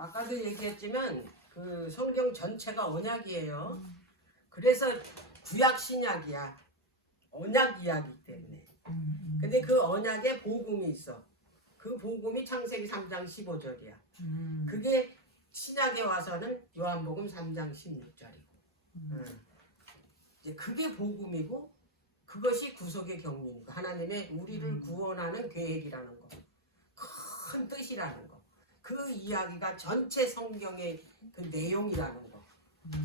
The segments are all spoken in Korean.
아까도 얘기했지만 그 성경 전체가 언약이에요. 그래서 구약 신약이야. 언약 이야기 때문에. 근데 그 언약에 복음이 있어. 그 복음이 창세기 3장 15절이야. 그게 신약에 와서는 요한복음 3장 16절이고. 이제 그게 복음이고 그것이 구속의 경륜이고 하나님의 우리를 구원하는 계획이라는 거. 큰 뜻이라는 거. 그 이야기가 전체 성경의 그 내용이라는 거.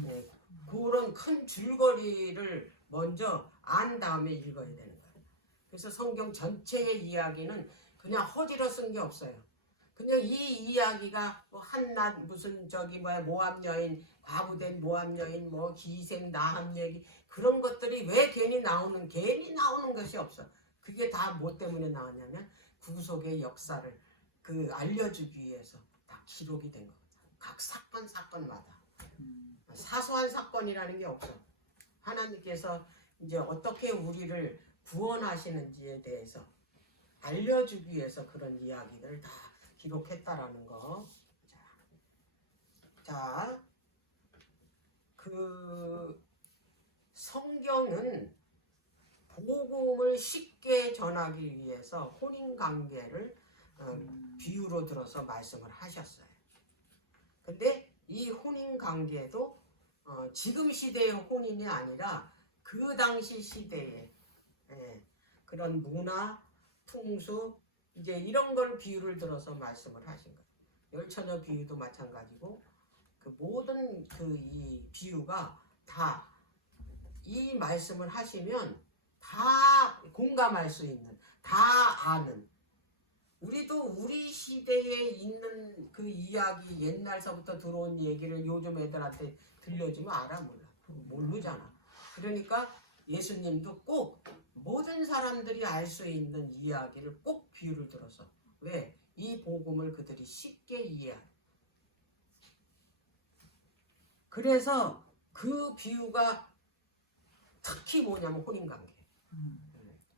네. 그런 큰 줄거리를 먼저 안 다음에 읽어야 되는 거예요. 그래서 성경 전체의 이야기는 그냥 허지로 쓴 게 없어요. 그냥 이 이야기가 뭐 한낱 무슨 저기 뭐야 모압 여인, 과부된 모압 여인, 뭐 기생 나함 얘기 그런 것들이 왜 괜히 나오는 것이 없어. 그게 다 뭐 때문에 나왔냐면 구속의 역사를 그 알려주기 위해서 다 기록이 된 거예요. 각 사건마다 사소한 사건이라는 게 없어. 하나님께서 이제 어떻게 우리를 구원하시는지에 대해서 알려주기 위해서 그런 이야기들을 다 기록했다라는 거. 자, 그 성경은 복음을 쉽게 전하기 위해서 혼인관계를 비유로 들어서 말씀을 하셨어요. 근데 이 혼인관계도 지금 시대의 혼인이 아니라 그 당시 시대의 그런 문화, 풍수 이제 이런 걸 비유를 들어서 말씀을 하신 거예요. 열처녀 비유도 마찬가지고 그 모든 그 이 비유가 다 이 말씀을 하시면 다 공감할 수 있는, 다 아는. 우리도 우리 시대에 있는 그 이야기 옛날서부터 들어온 얘기를 요즘 애들한테 들려주면 알아 몰라. 모르잖아. 그러니까 예수님도 꼭 모든 사람들이 알 수 있는 이야기를 꼭 비유를 들어서 왜? 이 복음을 그들이 쉽게 이해하는. 그래서 그 비유가 특히 뭐냐면 혼인관계.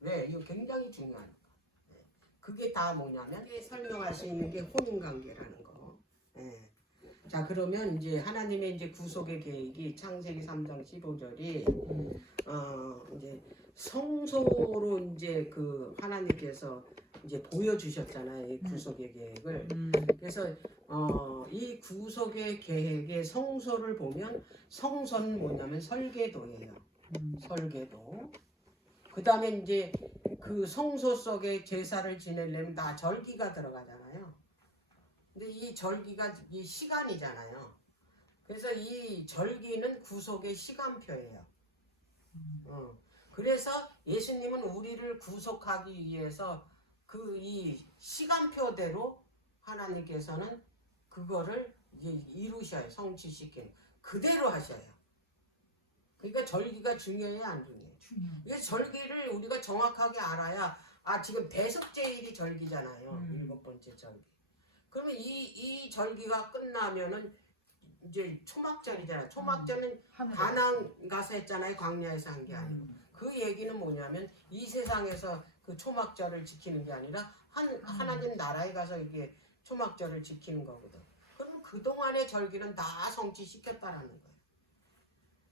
왜? 이거 굉장히 중요한 거. 그게 다 뭐냐면 설명할 수 있는 게 혼인관계라는 거. 자 그러면 이제 하나님의 이제 구속의 계획이 창세기 3장 15절이 이제 성소로 이제 그 하나님께서 이제 보여주셨잖아요. 이 구속의 계획을. 그래서 이 구속의 계획의 성소를 보면 성소는 뭐냐면 설계도예요. 설계도. 그 다음에 이제 그 성소 속에 제사를 지내려면 다 절기가 들어가잖아요. 근데 이 절기가 이 시간이잖아요. 그래서 이 절기는 구속의 시간표예요. 그래서 예수님은 우리를 구속하기 위해서 그 이 시간표대로 하나님께서는 그거를 이루셔요. 성취시키는 그대로 하셔요. 그러니까 절기가 중요해요, 안 중요해요? 이 절기를 우리가 정확하게 알아야 지금 대속제일이 절기잖아요. 일곱 번째 절기. 그러면 이 절기가 끝나면은 이제 초막절이잖아요. 초막절은 가나안 가서 했잖아요. 광야에서 한 게 아니고. 그 얘기는 뭐냐면 이 세상에서 그 초막절을 지키는 게 아니라 하나님 나라에 가서 이게 초막절을 지키는 거거든. 그럼 그동안의 절기는 다 성취시켰다라는 거예요.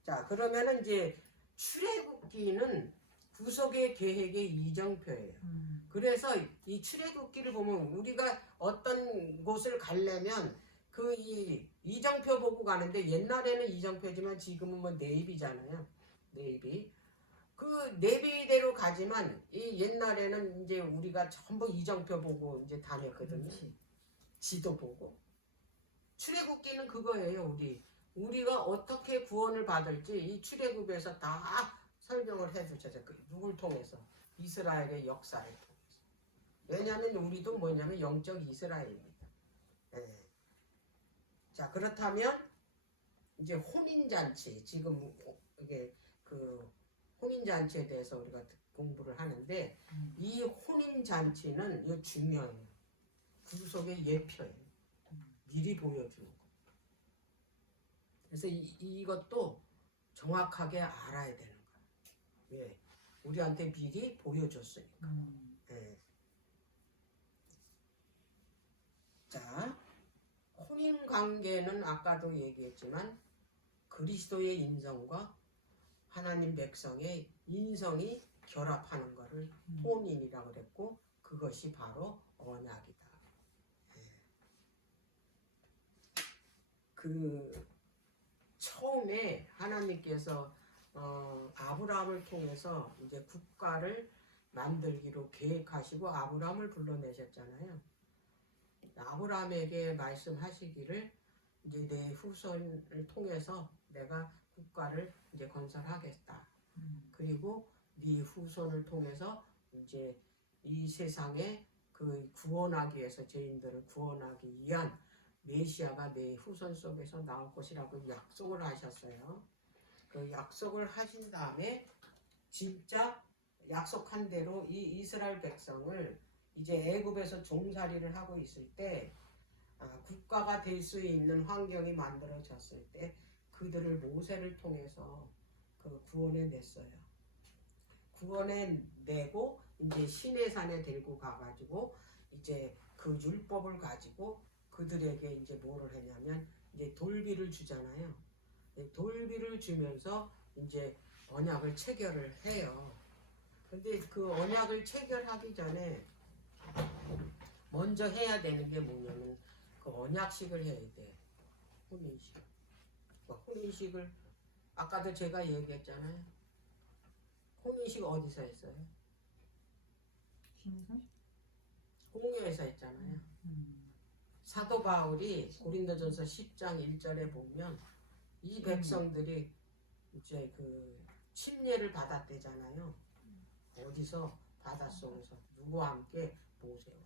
자, 그러면은 이제 출애굽기는 구속의 계획의 이정표예요. 그래서 이 출애굽기를 보면 우리가 어떤 곳을 가려면 그 이 이정표 보고 가는데 옛날에는 이정표지만 지금은 뭐 네이비잖아요. 네이비. 그 네이비대로 가지만 이 옛날에는 이제 우리가 전부 이정표 보고 이제 다녔거든요. 지도 보고. 출애굽기는 그거예요. 우리가 어떻게 구원을 받을지 이 출애굽에서 다 설명을 해주셔서 누굴 통해서? 이스라엘의 역사를 통해서. 왜냐하면 우리도 뭐냐면 영적 이스라엘입니다. 자 그렇다면 이제 혼인잔치 지금 이게 그 혼인잔치에 대해서 우리가 공부를 하는데 이 혼인잔치는 이거 중요해요. 구속의 예표예요. 미리 보여주는 거. 그래서 이것도 정확하게 알아야 되는 거예요. 왜? 우리한테 미리 보여줬으니까. 자, 혼인과 관계는 아까도 얘기했지만 그리스도의 인성과 하나님 백성의 인성이 결합하는 것을 혼인이라고 그랬고 그것이 바로 언약이다. 그 처음에 하나님께서 아브라함을 통해서 이제 국가를 만들기로 계획하시고 아브라함을 불러내셨잖아요. 아브라함에게 말씀하시기를 이제 내 후손을 통해서 내가 국가를 이제 건설하겠다. 그리고 네 후손을 통해서 이제 이 세상에 그 구원하기 위해서 죄인들을 구원하기 위한 메시아가 내 후손 속에서 나올 것이라고 약속을 하셨어요. 그 약속을 하신 다음에 진짜 약속한 대로 이 이스라엘 백성을 이제 애굽에서 종살이를 하고 있을 때 국가가 될 수 있는 환경이 만들어졌을 때 그들을 모세를 통해서 그 구원해 냈어요. 구원해 내고 이제 시내산에 데리고 가가지고 이제 그 율법을 가지고 그들에게 이제 뭐를 했냐면 이제 돌비를 주잖아요. 돌비를 주면서 이제 언약을 체결을 해요. 근데 그 언약을 체결하기 전에 먼저 해야 되는 게 뭐냐면 그 언약식을 해야 돼. 혼인식. 혼인식을 아까도 제가 얘기했잖아요. 혼인식 어디서 했어요? 홍해에서 했잖아요. 사도 바울이 고린도전서 10장 1절에 보면 이 백성들이 이제 그 침례를 받았대잖아요. 어디서? 바닷속에서. 누구와 함께? 모세와.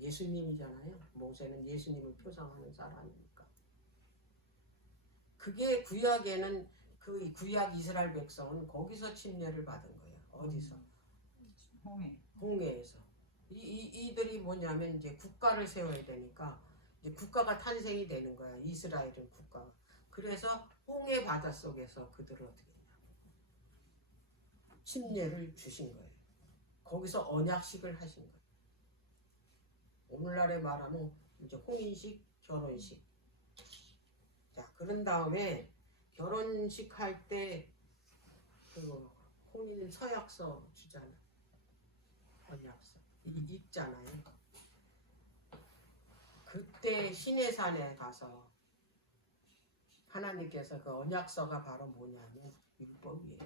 예수님이잖아요. 모세는 예수님을 표상하는 사람이니까. 그게 구약에는 그 구약 이스라엘 백성은 거기서 침례를 받은 거예요. 어디서? 홍해에서. 이들이 뭐냐면 이제 국가를 세워야 되니까 이제 국가가 탄생이 되는 거야. 이스라엘은 국가가. 그래서 홍해 바닷속에서 그들을 어떻게 했냐? 침례를 주신 거예요. 거기서 언약식을 하신 거예요. 오늘날에 말하면 이제 혼인식, 결혼식. 자, 그런 다음에 결혼식 할 때 그 혼인 서약서 주잖아. 언약서. 읽잖아요. 그때 시내산에 가서 하나님께서 그 언약서가 바로 뭐냐면 율법이에요.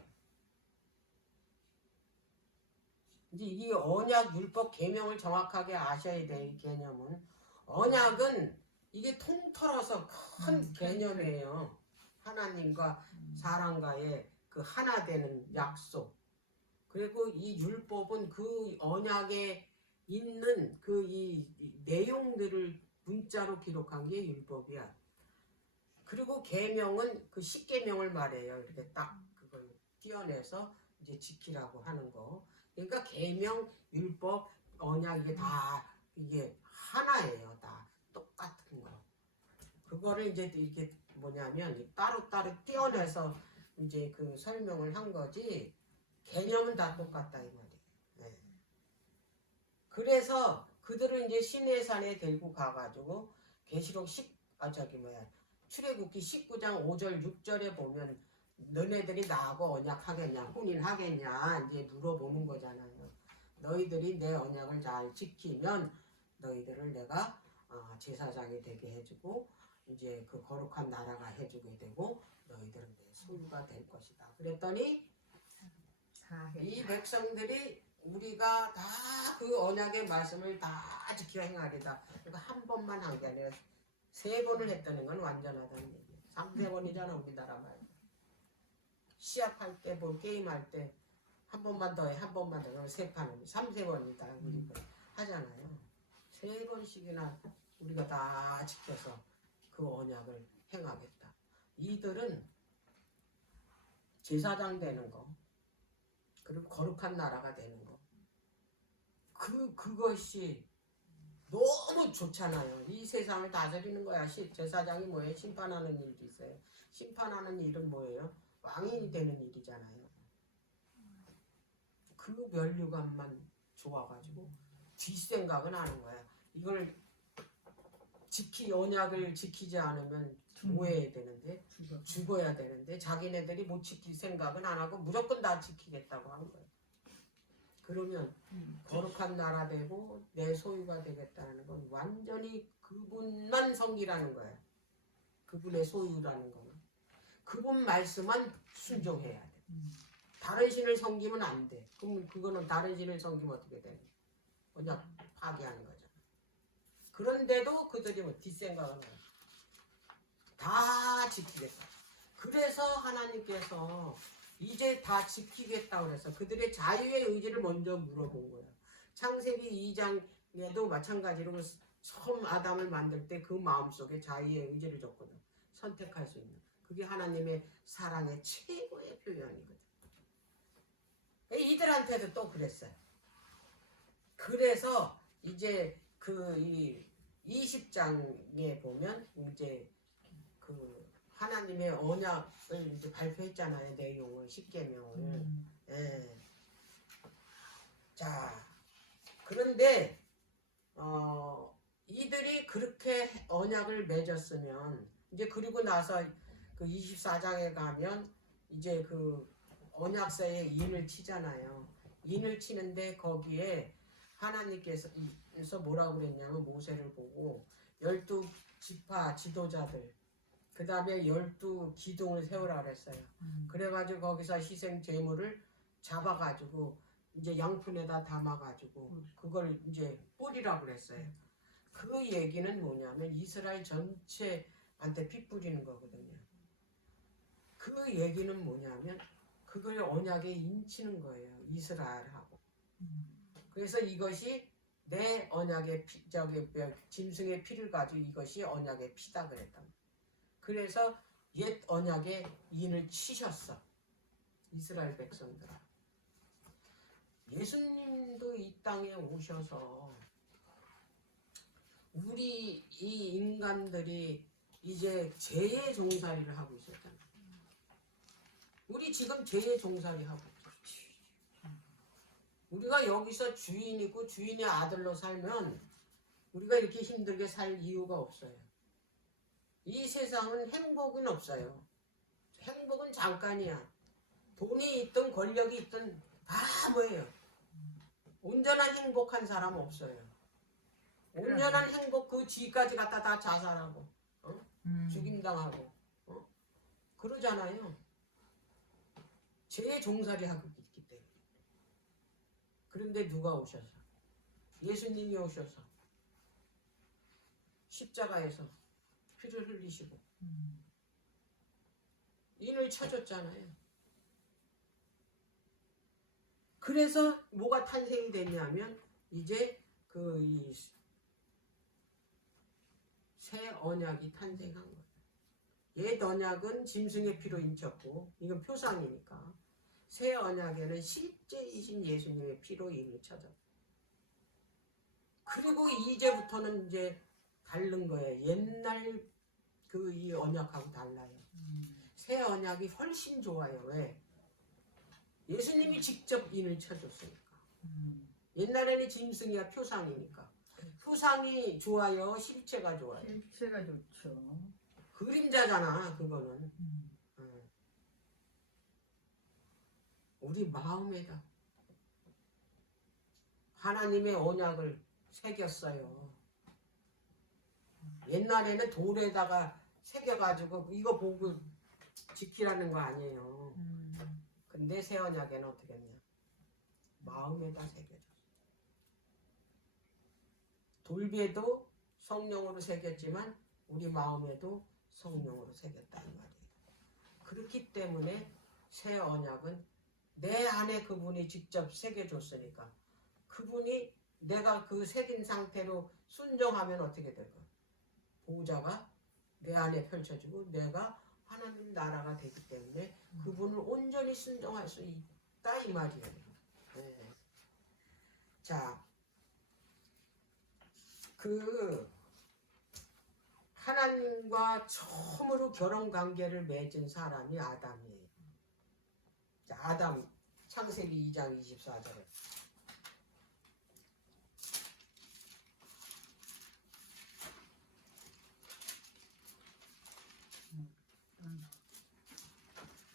이제 이 언약, 율법, 계명을 정확하게 아셔야 될 개념은 언약은 이게 통틀어서 큰 개념이에요. 하나님과 사람과의 그 하나 되는 약속. 그리고 이 율법은 그 언약에 있는 그 이 내용들을 문자로 기록한 게 율법이야. 그리고 계명은 그 십계명을 말해요. 이렇게 딱 그걸 띄어내서 이제 지키라고 하는 거. 그러니까 계명, 율법, 언약 이게 다 이게 하나예요. 다 똑같은 거. 그거를 이제 이렇게 뭐냐면 따로따로 띄어내서 이제 그 설명을 한 거지. 개념은 다 똑같다 이 말이에요. 네. 그래서 그들을 이제 시내산에 데리고 가가지고 계시록 출애굽기 19장 5절 6절에 보면 너네들이 나하고 언약하겠냐 혼인하겠냐 이제 물어보는 거잖아요. 너희들이 내 언약을 잘 지키면 너희들을 내가 제사장이 되게 해주고 이제 그 거룩한 나라가 해주게 되고 너희들은 내 소유가 될 것이다. 그랬더니 이 백성들이 우리가 다 그 언약의 말씀을 다 지켜 행하리다. 그러니까 한 번만 한 게 아니라 3번을 했다는 건 완전하다는 얘기예요. 3-4번이잖아 우리나라 말. 시합할 때 뭐 게임할 때 한 번만 더 해, 한 번만 더 해. 3판은 3-4번이다 우리가 하잖아요. 3번씩이나 우리가 다 지켜서 그 언약을 행하겠다. 이들은 제사장 되는 거 그리고 거룩한 나라가 되는 거 그것이 너무 좋잖아요. 이 세상을 다스리는 거야. 제사장이 뭐예요? 심판하는 일도 있어요. 심판하는 일은 뭐예요? 왕인이 되는 일이잖아요. 그 면류관만 좋아가지고 뒷생각은 하는 거야. 이걸 언약을 지키지 않으면 뭐해야 되는데 죽어야 되는데 자기네들이 못 지킬 생각은 안 하고 무조건 다 지키겠다고 하는 거예요. 그러면 거룩한 나라 되고 내 소유가 되겠다는 건 완전히 그분만 섬기라는 거예요. 그분의 소유라는 거는 그분 말씀만 순종해야 돼. 다른 신을 섬기면 안 돼. 그럼 그거는 다른 신을 섬기면 어떻게 돼? 그냥 파괴하는 거잖아. 그런데도 그들이 뭐 뒷생각을 해요. 다 지키겠다. 그래서 하나님께서 이제 다 지키겠다고 그래서 그들의 자유의 의지를 먼저 물어본 거예요. 창세기 2장에도 마찬가지로 처음 아담을 만들 때 그 마음속에 자유의 의지를 줬거든. 선택할 수 있는. 그게 하나님의 사랑의 최고의 표현이거든. 이들한테도 또 그랬어요. 그래서 이제 이 20장에 보면 이제 그 하나님의 언약을 이제 발표했잖아요. 내용을 십계명을. 예. 자, 그런데 이들이 그렇게 언약을 맺었으면 이제 그리고 나서 그 24장에 가면 이제 그 언약서에 인을 치잖아요. 인을 치는데 거기에 하나님께서 뭐라고 그랬냐면 모세를 보고 12지파 지도자들 그 다음에 12기둥을 세우라 그랬어요. 그래가지고 거기서 희생 제물을 잡아가지고 이제 양푼에다 담아가지고 그걸 이제 뿌리라고 그랬어요. 그 얘기는 뭐냐면 이스라엘 전체한테 피 뿌리는 거거든요. 그 얘기는 뭐냐면 그걸 언약에 인치는 거예요. 이스라엘하고. 그래서 이것이 내 언약의 피, 짐승의 피를 가지고 이것이 언약의 피다 그랬다. 그래서 옛 언약에 인을 치셨어. 이스라엘 백성들. 예수님도 이 땅에 오셔서 우리 이 인간들이 이제 죄의 종살이를 하고 있었잖아. 우리 지금 죄의 종살이 하고 있어. 우리가 여기서 주인이고 주인의 아들로 살면 우리가 이렇게 힘들게 살 이유가 없어요. 이 세상은 행복은 없어요. 행복은 잠깐이야. 돈이 있든 권력이 있든 다 뭐예요. 온전한 행복한 사람 없어요. 온전한 행복 그 뒤까지 갖다 다 자살하고 죽임당하고 그러잖아요. 죄의 종살이 하고 있기 때문에. 그런데 누가 오셔서 예수님이 오셔서 십자가에서 피를 흘리시고 인을 쳐줬잖아요. 그래서 뭐가 탄생이 됐냐면 이제 이 새 언약이 탄생한 거예요. 옛 언약은 짐승의 피로 인쳤고 이건 표상이니까 새 언약에는 실제이신 예수님의 피로 인을 쳐졌어요. 그리고 이제부터는 이제 다른 거예요. 옛날 이 언약하고 달라요. 새 언약이 훨씬 좋아요. 왜? 예수님이 직접 인을 쳐줬으니까. 옛날에는 짐승이야 표상이니까. 표상이 좋아요? 실체가 좋아요? 실체가 좋죠. 그림자잖아 그거는. 우리 마음에다 하나님의 언약을 새겼어요. 옛날에는 돌에다가 새겨가지고 이거 보고 지키라는 거 아니에요. 근데 새 언약에는 어떻게 했냐? 마음에다 새겨졌어. 돌배도 성령으로 새겼지만 우리 마음에도 성령으로 새겼다 이 말이에요. 그렇기 때문에 새 언약은 내 안에 그분이 직접 새겨줬으니까 그분이 내가 그 새긴 상태로 순종하면 어떻게 될까? 보호자가 내 안에 펼쳐지고 내가 하나님 나라가 되기 때문에 그분을 온전히 순종할 수 있다 이 말이에요. 네. 자, 하나님과 처음으로 결혼 관계를 맺은 사람이 아담이에요. 자, 아담 창세기 2장 24절에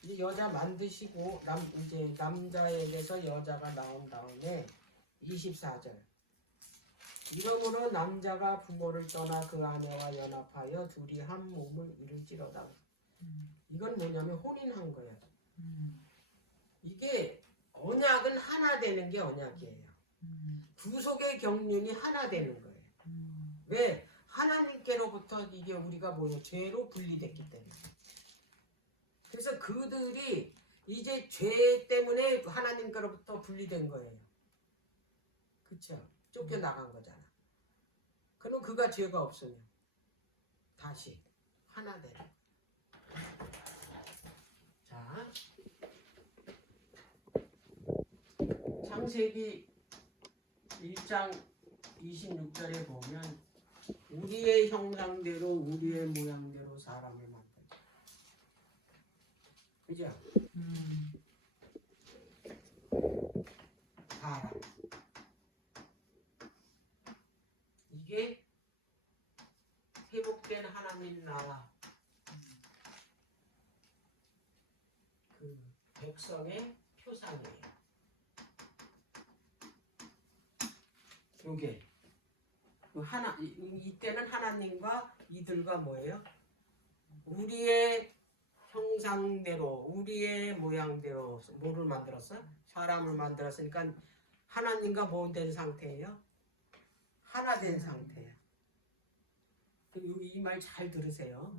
이 여자 만드시고 이제 남자에게서 여자가 나온 다음에 24절. 이러므로 남자가 부모를 떠나 그 아내와 연합하여 둘이 한 몸을 이룰지로다. 이건 뭐냐면 혼인한 거야. 이게 언약은 하나 되는 게 언약이에요. 구속의 경륜이 하나 되는 거예요. 왜? 하나님께로부터 이게 우리가 뭐예요? 죄로 분리됐기 때문에. 그래서 그들이 이제 죄 때문에 하나님께로부터 분리된 거예요. 그쵸? 쫓겨나간 거잖아. 그럼 그가 죄가 없으면 다시 하나 되는 거예요. 자, 창세기 1장 26절에 보면 우리의 형상대로 우리의 모양대로 사람을 만들자. 그죠? 사람. 이게 회복된 하나님 나라 그 백성의 표상이에요. 요게 이때는 하나님과 이들과 뭐예요? 우리의 형상대로 우리의 모양대로 뭐를 만들었어? 사람을 만들었으니까 하나님과 뭐 된 상태예요? 하나 된 상태예요. 이 말 잘 들으세요.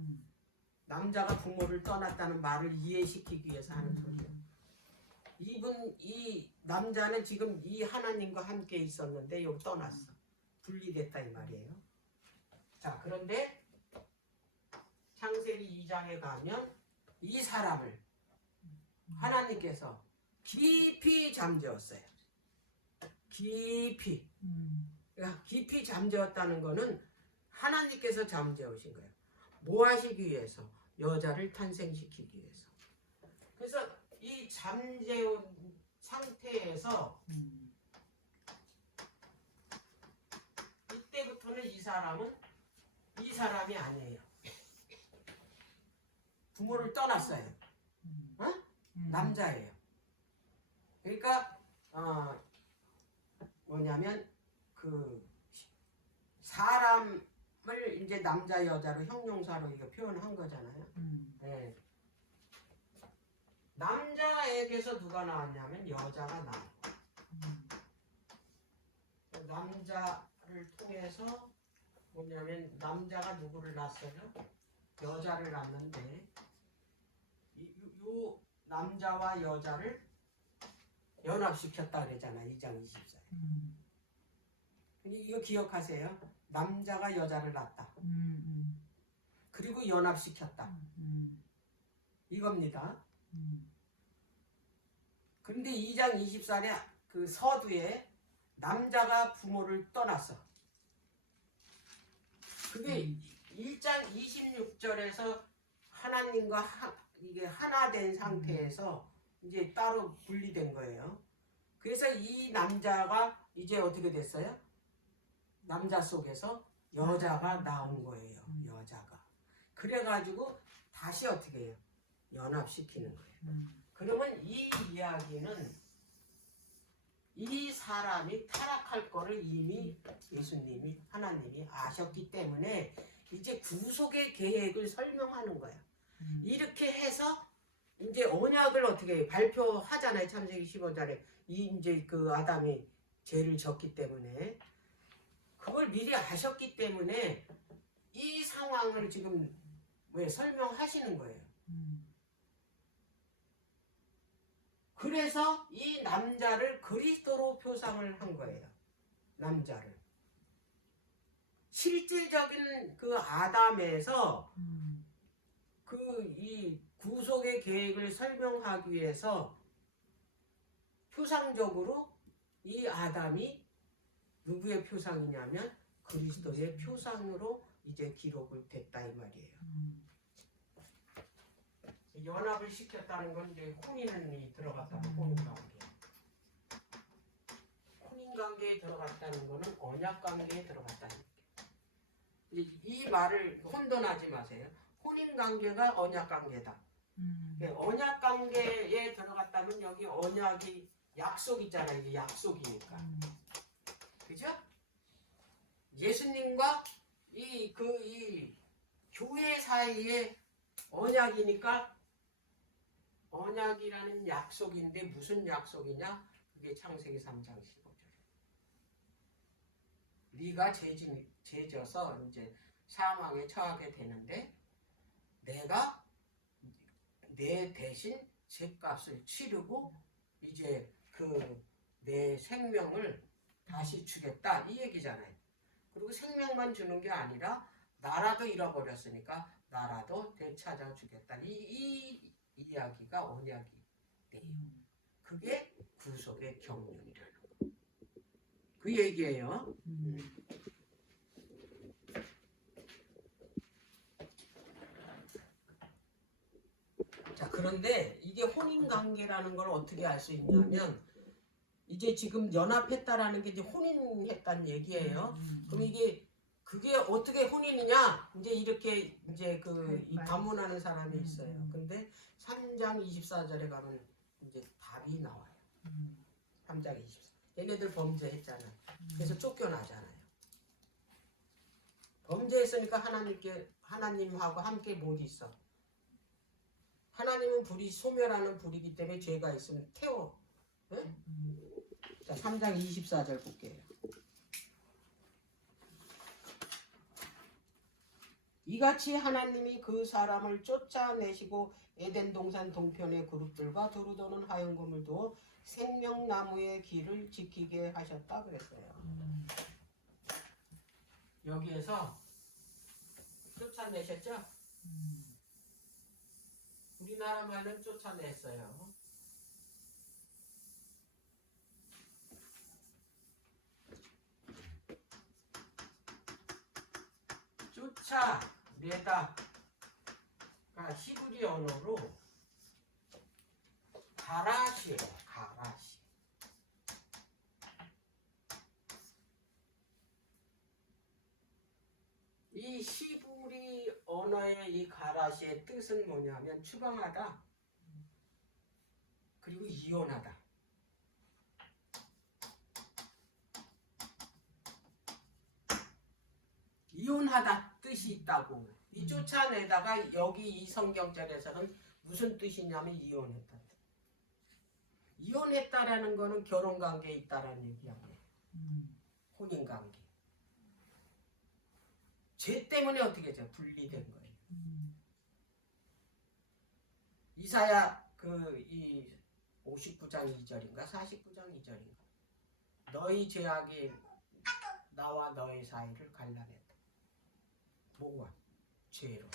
남자가 부모를 떠났다는 말을 이해시키기 위해서 하는 소리예요. 이 남자는 지금 이 하나님과 함께 있었는데 여기 떠났어. 분리됐다 이 말이에요. 자, 그런데 창세기 2장에 가면 이 사람을 하나님께서 깊이 잠재웠어요. 깊이. 그러니까 깊이 잠재웠다는 거는 하나님께서 잠재우신 거예요. 뭐 하시기 위해서? 여자를 탄생시키기 위해서. 그래서 이 잠재운 상태에서 이때부터는 이 사람이 아니에요. 부모를 떠났어요. 어? 남자예요. 그러니까 뭐냐면 그 사람을 이제 남자 여자로 형용사로 이거 표현한 거잖아요. 네. 남자에게서 누가 나왔냐면 여자가 나왔고 남자를 통해서 뭐냐면 남자가 누구를 낳았어요? 여자를 낳는데 요 남자와 여자를 연합시켰다 그러잖아. 2장 24절. 이거 기억하세요. 남자가 여자를 낳았다. 그리고 연합시켰다. 이겁니다. 그런데 2장 24절에 그 서두에 남자가 부모를 떠났어. 그게 1장 26절에서 하나님과 이게 하나 된 상태에서 이제 따로 분리된 거예요. 그래서 이 남자가 이제 어떻게 됐어요? 남자 속에서 여자가 나온 거예요. 여자가. 그래가지고 다시 어떻게 해요? 연합시키는 거예요. 그러면 이 이야기는 이 사람이 타락할 거를 이미 예수님이 하나님이 아셨기 때문에 이제 구속의 계획을 설명하는 거예요. 이렇게 해서 이제 언약을 어떻게 발표하잖아요. 창세기 15절에 이제 그 아담이 죄를 졌기 때문에 그걸 미리 아셨기 때문에 이 상황을 지금 왜 설명하시는 거예요. 그래서 이 남자를 그리스도로 표상을 한 거예요. 남자를. 실질적인 그 아담에서 그 이 구속의 계획을 설명하기 위해서 표상적으로 이 아담이 누구의 표상이냐면 그리스도의 표상으로 이제 기록을 됐다 이 말이에요. 연합을 시켰다는 건 이제 혼인이 들어갔다는 혼인관계. 혼인관계에 들어갔다는 거는 언약관계에 들어갔다는 거예요. 이 말을 혼돈하지 마세요. 혼인관계가 언약관계다. 언약 관계에 들어갔다면 여기 언약이 약속이잖아. 이게 약속이니까. 그죠? 예수님과 이 교회 사이에 언약이니까 언약이라는 약속인데 무슨 약속이냐? 그게 창세기 3장 15절. 네가 죄져서 이제 사망에 처하게 되는데 내가 내 대신 죄값을 치르고 이제 그 내 생명을 다시 주겠다 이 얘기잖아요. 그리고 생명만 주는 게 아니라 나라도 잃어버렸으니까 나라도 되찾아 주겠다. 이 이야기가 언약이 돼. 그게 구속의 경륜이라는 거. 그 얘기예요. 자, 그런데 이게 혼인관계라는 걸 어떻게 알 수 있냐면 이제 지금 연합했다라는 게 이제 혼인했다는 얘기예요. 그럼 그게 어떻게 혼인이냐? 이제 이렇게 이제 이 반문하는 사람이 있어요. 근데 3장 24절에 가면 이제 답이 나와요. 3장 24. 얘네들 범죄했잖아요. 그래서 쫓겨나잖아요. 범죄했으니까 하나님하고 함께 못 있어. 하나님은 불이 소멸하는 불이기 때문에 죄가 있으면 태워. 네? 자, 3장 24절 볼게요. 이같이 하나님이 그 사람을 쫓아내시고 에덴 동산 동편의 그룹들과 두루 도는 하얀금을 두어 생명나무의 길을 지키게 하셨다 그랬어요. 여기에서 쫓아내셨죠? 우리나라 말은 쫓아냈어요. 쫓아내다가 히브리 언어로 가라시예요. 가라시. 이 히브리 언어의 이 가라시의 뜻은 뭐냐면 추방하다 그리고 이혼하다. 이혼하다 뜻이 있다고. 이 쫓아내다가 여기 이 성경절에서는 무슨 뜻이냐면 이혼했다. 이혼했다라는 거는 결혼관계에 있다라는 얘기하고 혼인관계. 죄 때문에 어떻게 해서 분리된 거예요. 이사야 이 59장 2절인가 49장 2절인가 너희 죄악이 나와 너희 사이를 갈라냈다. 뭐가? 죄로.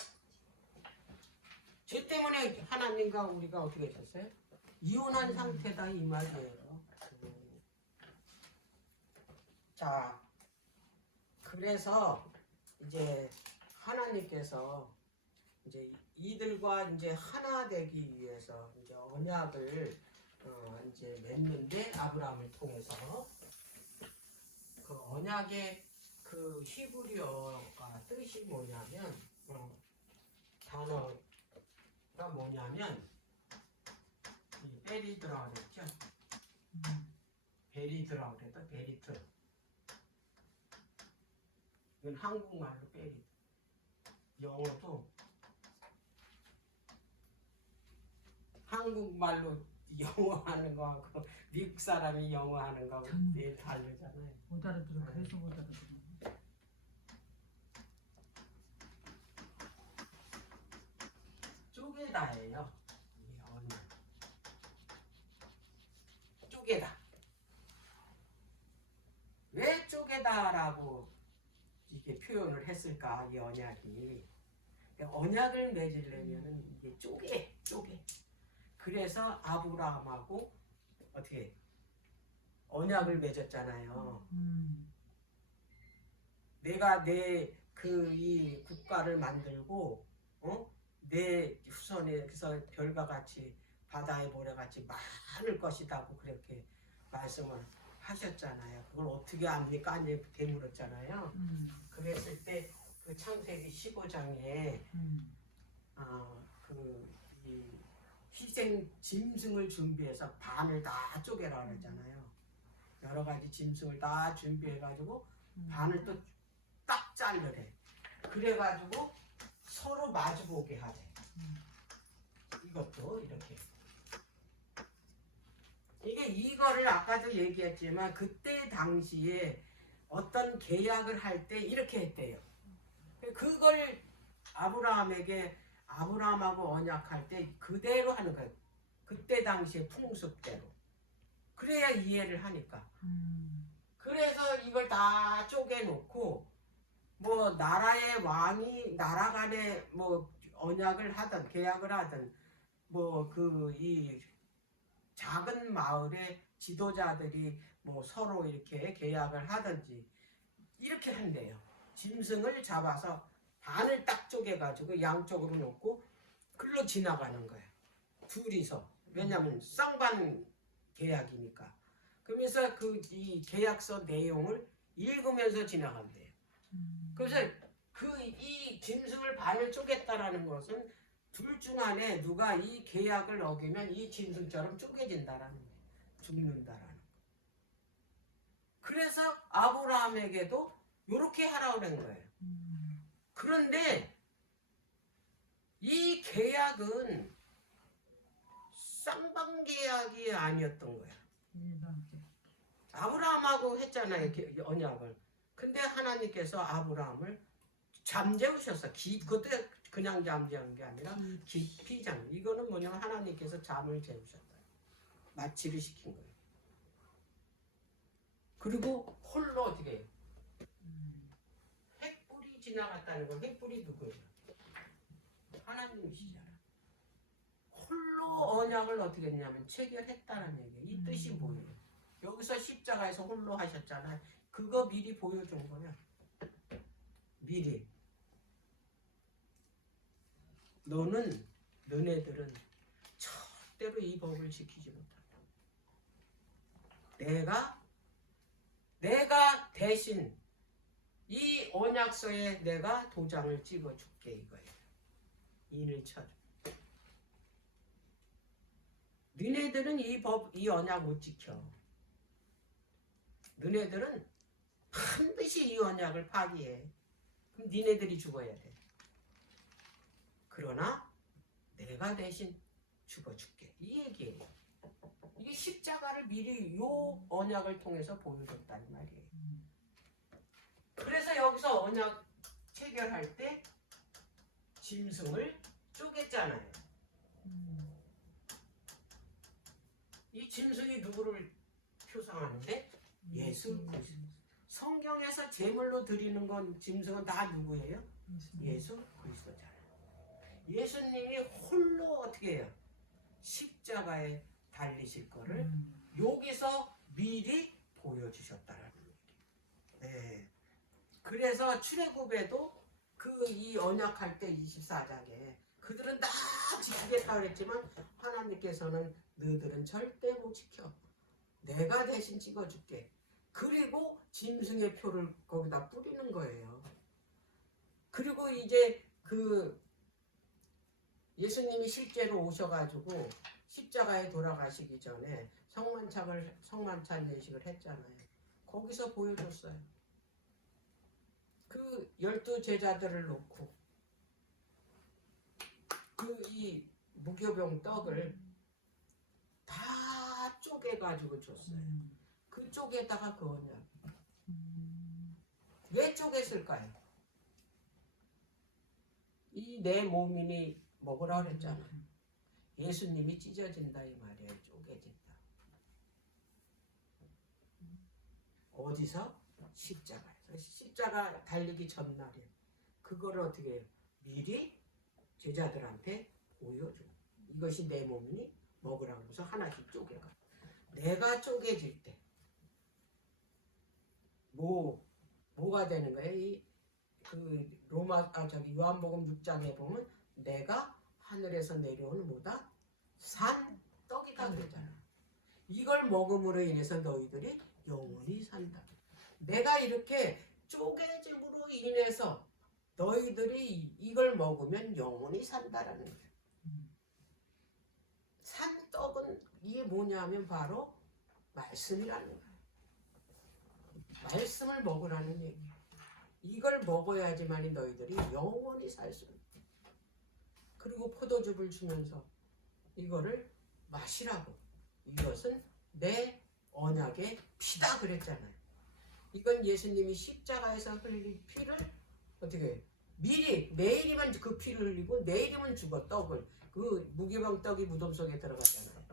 죄 때문에 하나님과 우리가 어떻게 됐어요? 이혼한 상태다 이 말이에요. 자, 그래서 이제 하나님께서 이제 이들과 이제 하나 되기 위해서 이제 언약을 이제 맺는데 아브라함을 통해서 그 언약의 그 히브리어가 뜻이 뭐냐면 단어가 뭐냐면 이 베리드라 그랬죠. 베리드라 그랬다. 베리트. 이건 한국말로 베리드. 영어도 한국말로 영어 하는 거하고 미국 사람이 영어 하는 거하고 다르잖아요. 못 알아들어. 그래서 못 알아들어. 쪼개다예요. 쪼개다. 왜 쪼개다라고 이게 표현을 했을까 이 언약이. 언약을 맺으려면은 이게 쪼개. 그래서 아브라함하고 어떻게 언약을 맺었잖아요. 내가 내 이 국가를 만들고 내 후손에서 별과 같이 바다의 모래같이 많을 것이다고 그렇게 말씀을 하셨잖아요. 그걸 어떻게 압니까? 아니 되물었잖아요. 그랬을 때 그 창세기 15장에 그 이 희생 짐승을 준비해서 반을 다 쪼개라 그러잖아요. 여러 가지 짐승을 다 준비해가지고 반을 또 딱 자르래. 그래가지고 서로 마주보게 하래. 이것도 이렇게. 이거를 아까도 얘기했지만 그때 당시에 어떤 계약을 할 때 이렇게 했대요. 그걸 아브라함하고 언약할 때 그대로 하는 거예요. 그때 당시의 풍습대로. 그래야 이해를 하니까. 그래서 이걸 다 쪼개놓고 뭐 나라의 왕이 나라 간에 뭐 언약을 하든 계약을 하든 뭐 이 작은 마을의 지도자들이 뭐 서로 이렇게 계약을 하든지 이렇게 한대요. 짐승을 잡아서 반을 딱 쪼개가지고 양쪽으로 놓고 글로 지나가는 거예요. 둘이서. 왜냐면 쌍반 계약이니까. 그러면서 이 계약서 내용을 읽으면서 지나간대요. 그래서 이 짐승을 반을 쪼갰다라는 것은 둘 중 안에 누가 이 계약을 어기면 이 짐승처럼 쪼개진다라는 거예요. 죽는다라는 거예요. 그래서 아브라함에게도 이렇게 하라고 한 거예요. 그런데 이 계약은 쌍방 계약이 아니었던 거야. 아브라함하고 했잖아요, 언약을. 근데 하나님께서 아브라함을 잠재우셨어. 그것도 그냥 잠재운 게 아니라 깊이 잠. 이거는 뭐냐면 하나님께서 잠을 재우셨다. 마취를 시킨 거예요. 그리고 홀로 어떻게 해요? 횃불이 지나갔다는 건 횃불이 누구예요? 하나님이시잖아. 홀로 언약을 어떻게 했냐면 체결했다는 얘기예요. 이 뜻이 뭐예요? 여기서 십자가에서 홀로 하셨잖아요. 그거 미리 보여준 거야. 미리. 너네들은 절대로 이 법을 지키지 못한다. 내가 대신 이 언약서에 내가 도장을 찍어줄게 이거예요. 인을 쳐줘. 너네들은 이 언약 못 지켜. 너네들은 반드시 이 언약을 파기해. 그럼 너네들이 죽어야 돼. 그러나 내가 대신 죽어줄게. 이 얘기예요. 이게 십자가를 미리 요 언약을 통해서 보여줬단 말이에요. 그래서 여기서 언약 체결할 때 짐승을 쪼갰잖아요. 이 짐승이 누구를 표상하는데? 예수 그리스도. 성경에서 제물로 드리는 건 짐승은 다 누구예요? 예수 그리스도잖아요. 예수님이 홀로 어떻게 해요? 십자가에 달리실 거를 여기서 미리 보여주셨다라는 얘기예요. 네. 그래서 출애굽에도 이 언약할 때 24장에 그들은 다 지키겠다 그랬지만 하나님께서는 너희들은 절대 못 지켜. 내가 대신 찍어줄게. 그리고 짐승의 표를 거기다 뿌리는 거예요. 그리고 이제 예수님이 실제로 오셔가지고 십자가에 돌아가시기 전에 성만찬 예식을 했잖아요. 거기서 보여줬어요. 12 제자들을 놓고 이 무교병 떡을 다 쪼개가지고 줬어요. 그 쪽에다가 그 언약. 왜 쪼갰을까요? 이 내 몸이니 먹으라 그랬잖아. 예수님이 찢어진다 이 말이에요. 쪼개진다. 어디서? 십자가에서. 십자가 달리기 전날이에요. 그거를 어떻게 해요? 미리 제자들한테 보여줘. 이것이 내 몸이니 먹으라고 해서 하나씩 쪼개가. 내가 쪼개질 때 뭐가 되는 거예요? 요한복음 6장에 보면 내가 하늘에서 내려오는 뭐다? 산 떡이다 그러잖아. 이걸 먹음으로 인해서 너희들이 영원히 산다. 내가 이렇게 쪼개짐으로 인해서 너희들이 이걸 먹으면 영원히 산다라는 거예요. 떡은 이게 뭐냐면 바로 말씀이라는 거예요. 말씀을 먹으라는 얘기예요. 이걸 먹어야지만이 너희들이 영원히 살 수 있다. 그리고 포도즙을 주면서 이거를 마시라고. 이것은 내 언약의 피다 그랬잖아요. 이건 예수님이 십자가에서 흘린 피를 어떻게 해요? 미리 매일이면 그 피를 흘리고 내일이면 죽어 떡을 그 무교병 떡이 무덤 속에 들어가잖아요.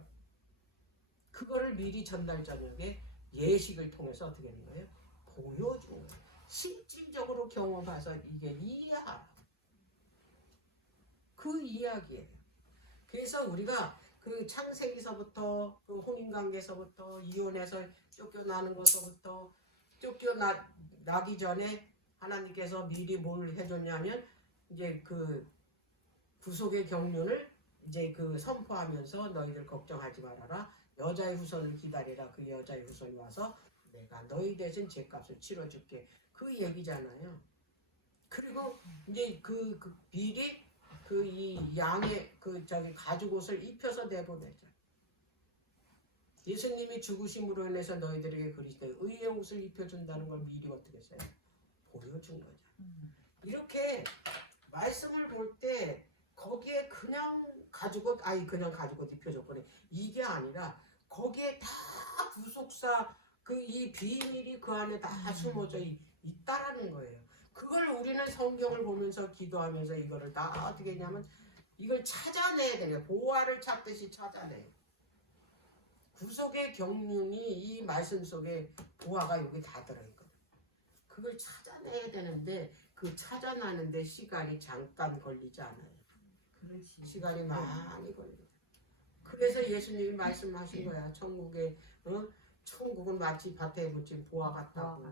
그거를 미리 전날 저녁에 예식을 통해서 어떻게 하는 거예요? 보여주는 거예요. 실질적으로 경험해서 이게 이해하라. 그 이야기예요. 그래서 우리가 그 창세기서부터 그 혼인관계에서부터 이혼해서 쫓겨나는 것서부터 쫓겨나기 전에 하나님께서 미리 뭘 해줬냐면 이제 그 구속의 경륜을 이제 그 선포하면서 너희들 걱정하지 말아라. 여자의 후손을 기다리라. 그 여자의 후손이 와서 내가 너희 대신 죄값을 치러줄게. 그 얘기잖아요. 그리고 이제 그 미리 그 이 양의 그 저기 가죽 옷을 입혀서 내보내죠. 예수님이 죽으심으로 인해서 너희들에게 그리스도의 의의 옷을 입혀준다는 걸 미리 어떻게 했어요? 보여준 거죠. 이렇게 말씀을 볼 때 거기에 그냥 가죽옷 그냥 가죽옷 입혀줬거니 이게 아니라 거기에 다 구속사 그 이 비밀이 그 안에 다 숨어져 있다라는 거예요. 그걸 우리는 성경을 보면서 기도하면서 이거를 다 어떻게 했냐면 이걸 찾아내야 되네요. 보화를 찾듯이 찾아내요. 구속의 경륜이 이 말씀 속에 보화가 여기 다 들어있거든요. 그걸 찾아내야 되는데 그 찾아내는데 시간이 잠깐 걸리지 않아요. 그렇지. 시간이 많이 걸려요. 그래서 예수님이 말씀하신 거야. 천국은 마치 밭에 붙인 보화 같다고.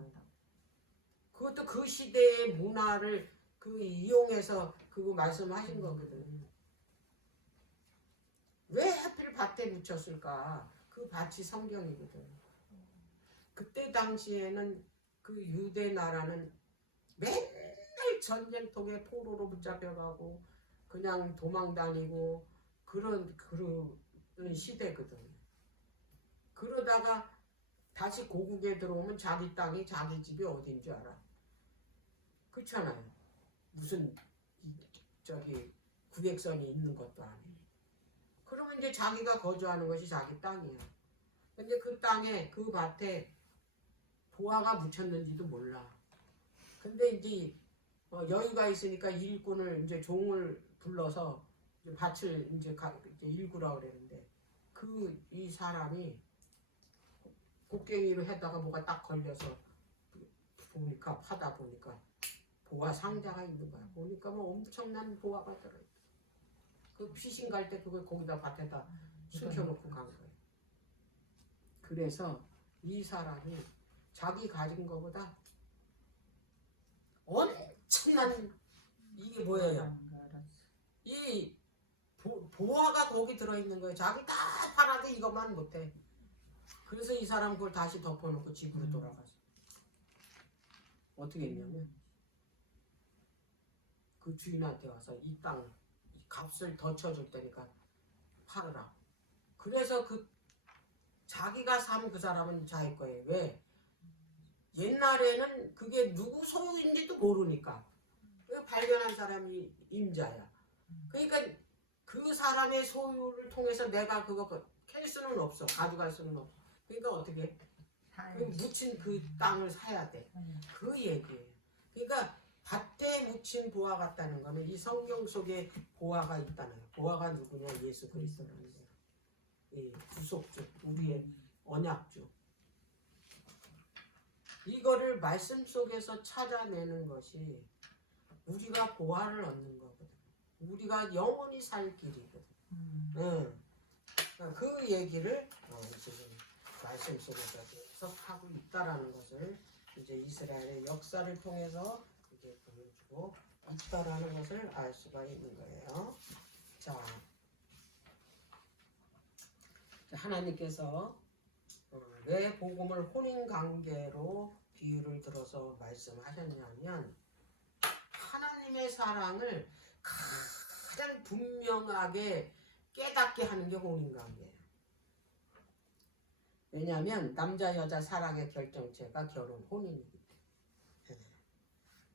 그것도 그 시대의 문화를 그 이용해서 그거 말씀하신 거거든. 왜 하필 밭에 묻혔을까? 그 밭이 성경이거든. 그때 당시에는 그 유대 나라는 맨날 전쟁통에 포로로 붙잡혀가고 그냥 도망 다니고 그런 시대거든. 그러다가 다시 고국에 들어오면 자기 땅이 자기 집이 어딘 줄 알아? 그렇잖아요. 무슨 저기 구획선이 있는 것도 아니에요. 그러면 이제 자기가 거주하는 것이 자기 땅이야. 근데 그 땅에 그 밭에 보화가 묻혔는지도 몰라. 근데 이제 여유가 있으니까 일꾼을 이제 종을 불러서 이제 밭을 이제 일구라 그랬는데 이 사람이 곡괭이로 해다가 뭐가 딱 걸려서 보니까 파다 보니까 보화 상자가 있는 거야. 보니까 뭐 엄청난 보화가 들어있어. 그 피신 갈 때 그걸 거기다 밭에다 숨겨놓고 간 거예요. 그래서 이 사람이 자기 가진 거보다 엄청난 이게 뭐예요? 이 보화가 거기 들어있는 거예요. 자기 다 팔아도 이것만 못해. 그래서 이 사람 그걸 다시 덮어놓고 집으로 돌아갔어. 어떻게 했냐면 그 주인한테 와서 이 땅 값을 더 쳐줄 테니까 팔아라. 그래서 그 자기가 산 그 사람은 자기 거예요. 왜? 옛날에는 그게 누구 소유인지도 모르니까 발견한 사람이 임자야. 그러니까 그 사람의 소유를 통해서 내가 그거 캘 수는 없어. 가져갈 수는 없어. 그러니까 어떻게 해? 그 묻힌 그 땅을 사야 돼. 그 얘기예요. 그러니까 밭에 묻힌 보화 같다는 거는 이 성경 속에 보화가 있다는 거예요. 보화가 누구냐? 예수 그리스도라는 거예요. 이 구속주, 우리의 언약주. 이거를 말씀 속에서 찾아내는 것이 우리가 보화를 얻는 거거든. 우리가 영원히 살 길이거든. 그 얘기를 지금 말씀 속에서 계속 하고 있다라는 것을 이제 이스라엘의 역사를 통해서 이제 보여주고 있다라는 것을 알 수가 있는 거예요. 자, 하나님께서 왜 복음을 혼인 관계로 비유를 들어서 말씀하셨냐면 하나님의 사랑을 가장 분명하게 깨닫게 하는 게 혼인 관계예요. 왜냐하면 남자 여자 사랑의 결정체가 결혼 혼인이기 때문에.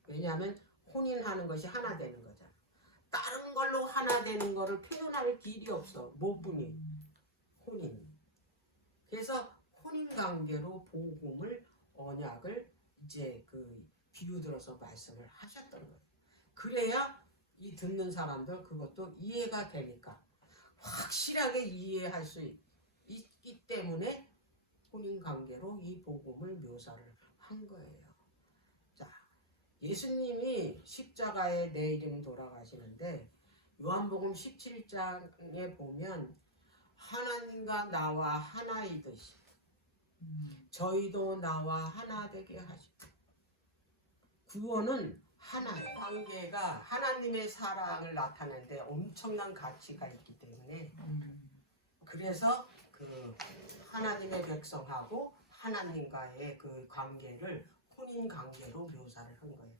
왜냐하면 혼인하는 것이 하나 되는 거잖아. 다른 걸로 하나 되는 거를 표현할 길이 없어. 뭐뿐이 혼인. 그래서 혼인 관계로 복음을 언약을 이제 그 비유 들어서 말씀을 하셨던 거예요. 그래야 이 듣는 사람들 그것도 이해가 되니까 확실하게 이해할 수 있기 때문에 혼인 관계로 이 복음을 묘사를 한 거예요. 자, 예수님이 십자가에 내일이면 돌아가시는데 요한복음 17장에 보면 하나님과 나와 하나이듯이 저희도 나와 하나 되게 하시고 구원은 하나의 관계가 하나님의 사랑을 나타내는데 엄청난 가치가 있기 때문에 그래서 그 하나님의 백성하고 하나님과의 그 관계를 혼인 관계로 묘사를 한 거예요.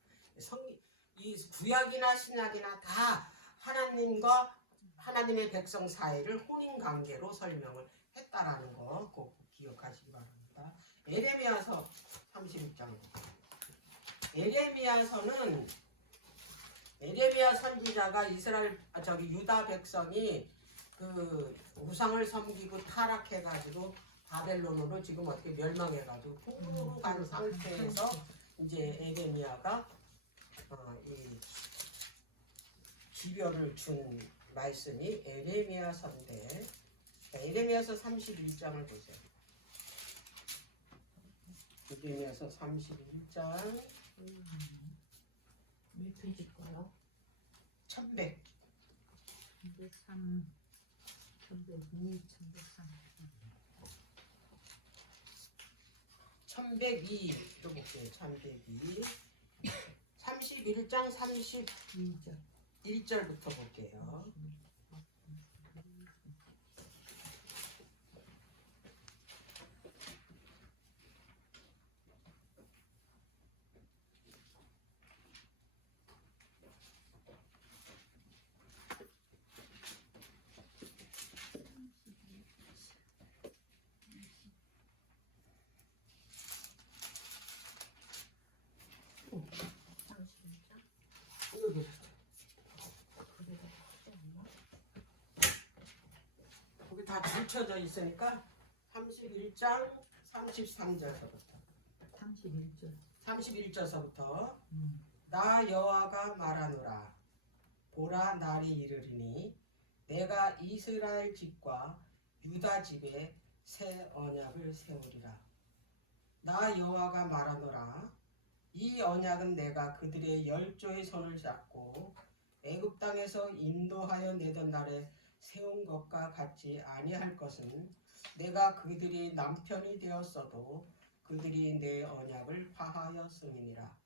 이 구약이나 신약이나 다 하나님과 하나님의 백성 사이를 혼인 관계로 설명을 했다라는 거 꼭 기억하시기 바랍니다. 에레미야서 31장. 에레미야 선지자가 유다 백성이 그 우상을 섬기고 타락해가지고 바벨론으로 지금 어떻게 멸망해가지고 풍부로 간 상태에서 이제 에레미야가 이 기별을 준 말씀이 에레미야 선대. 에레미야서 31장을 보세요. 에레미야서 31장 몇 페이지 거요? 1100. 1103, 1102, 1103. 1102또 볼게요. 1102. 31장 31절부터 볼게요. 거기 다 줄쳐져 있으니까 31장 33절서부터 31절. 31절서부터 나 여호와가 말하노라 보라 날이 이르리니 내가 이스라엘 집과 유다 집에 새 언약을 세우리라. 나 여호와가 말하노라 이 언약은 내가 그들의 열조의 손을 잡고 애굽 땅에서 인도하여 내던 날에 세운 것과 같지 아니할 것은 내가 그들이 남편이 되었어도 그들이 내 언약을 파하였음이니라.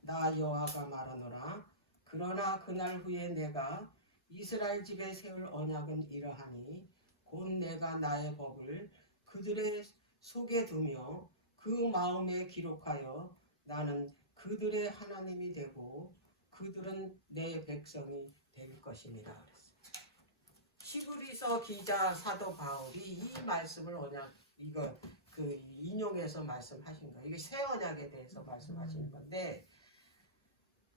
나 여호와가 말하노라 그러나 그날 후에 내가 이스라엘 집에 세울 언약은 이러하니 곧 내가 나의 법을 그들의 속에 두며 그 마음에 기록하여 나는 그들의 하나님이 되고 그들은 내 백성이 될 것입니다. 히브리서 기자 사도 바울이 이 말씀을 인용해서 말씀하신 거예요. 이게 새 언약에 대해서 말씀하시는 건데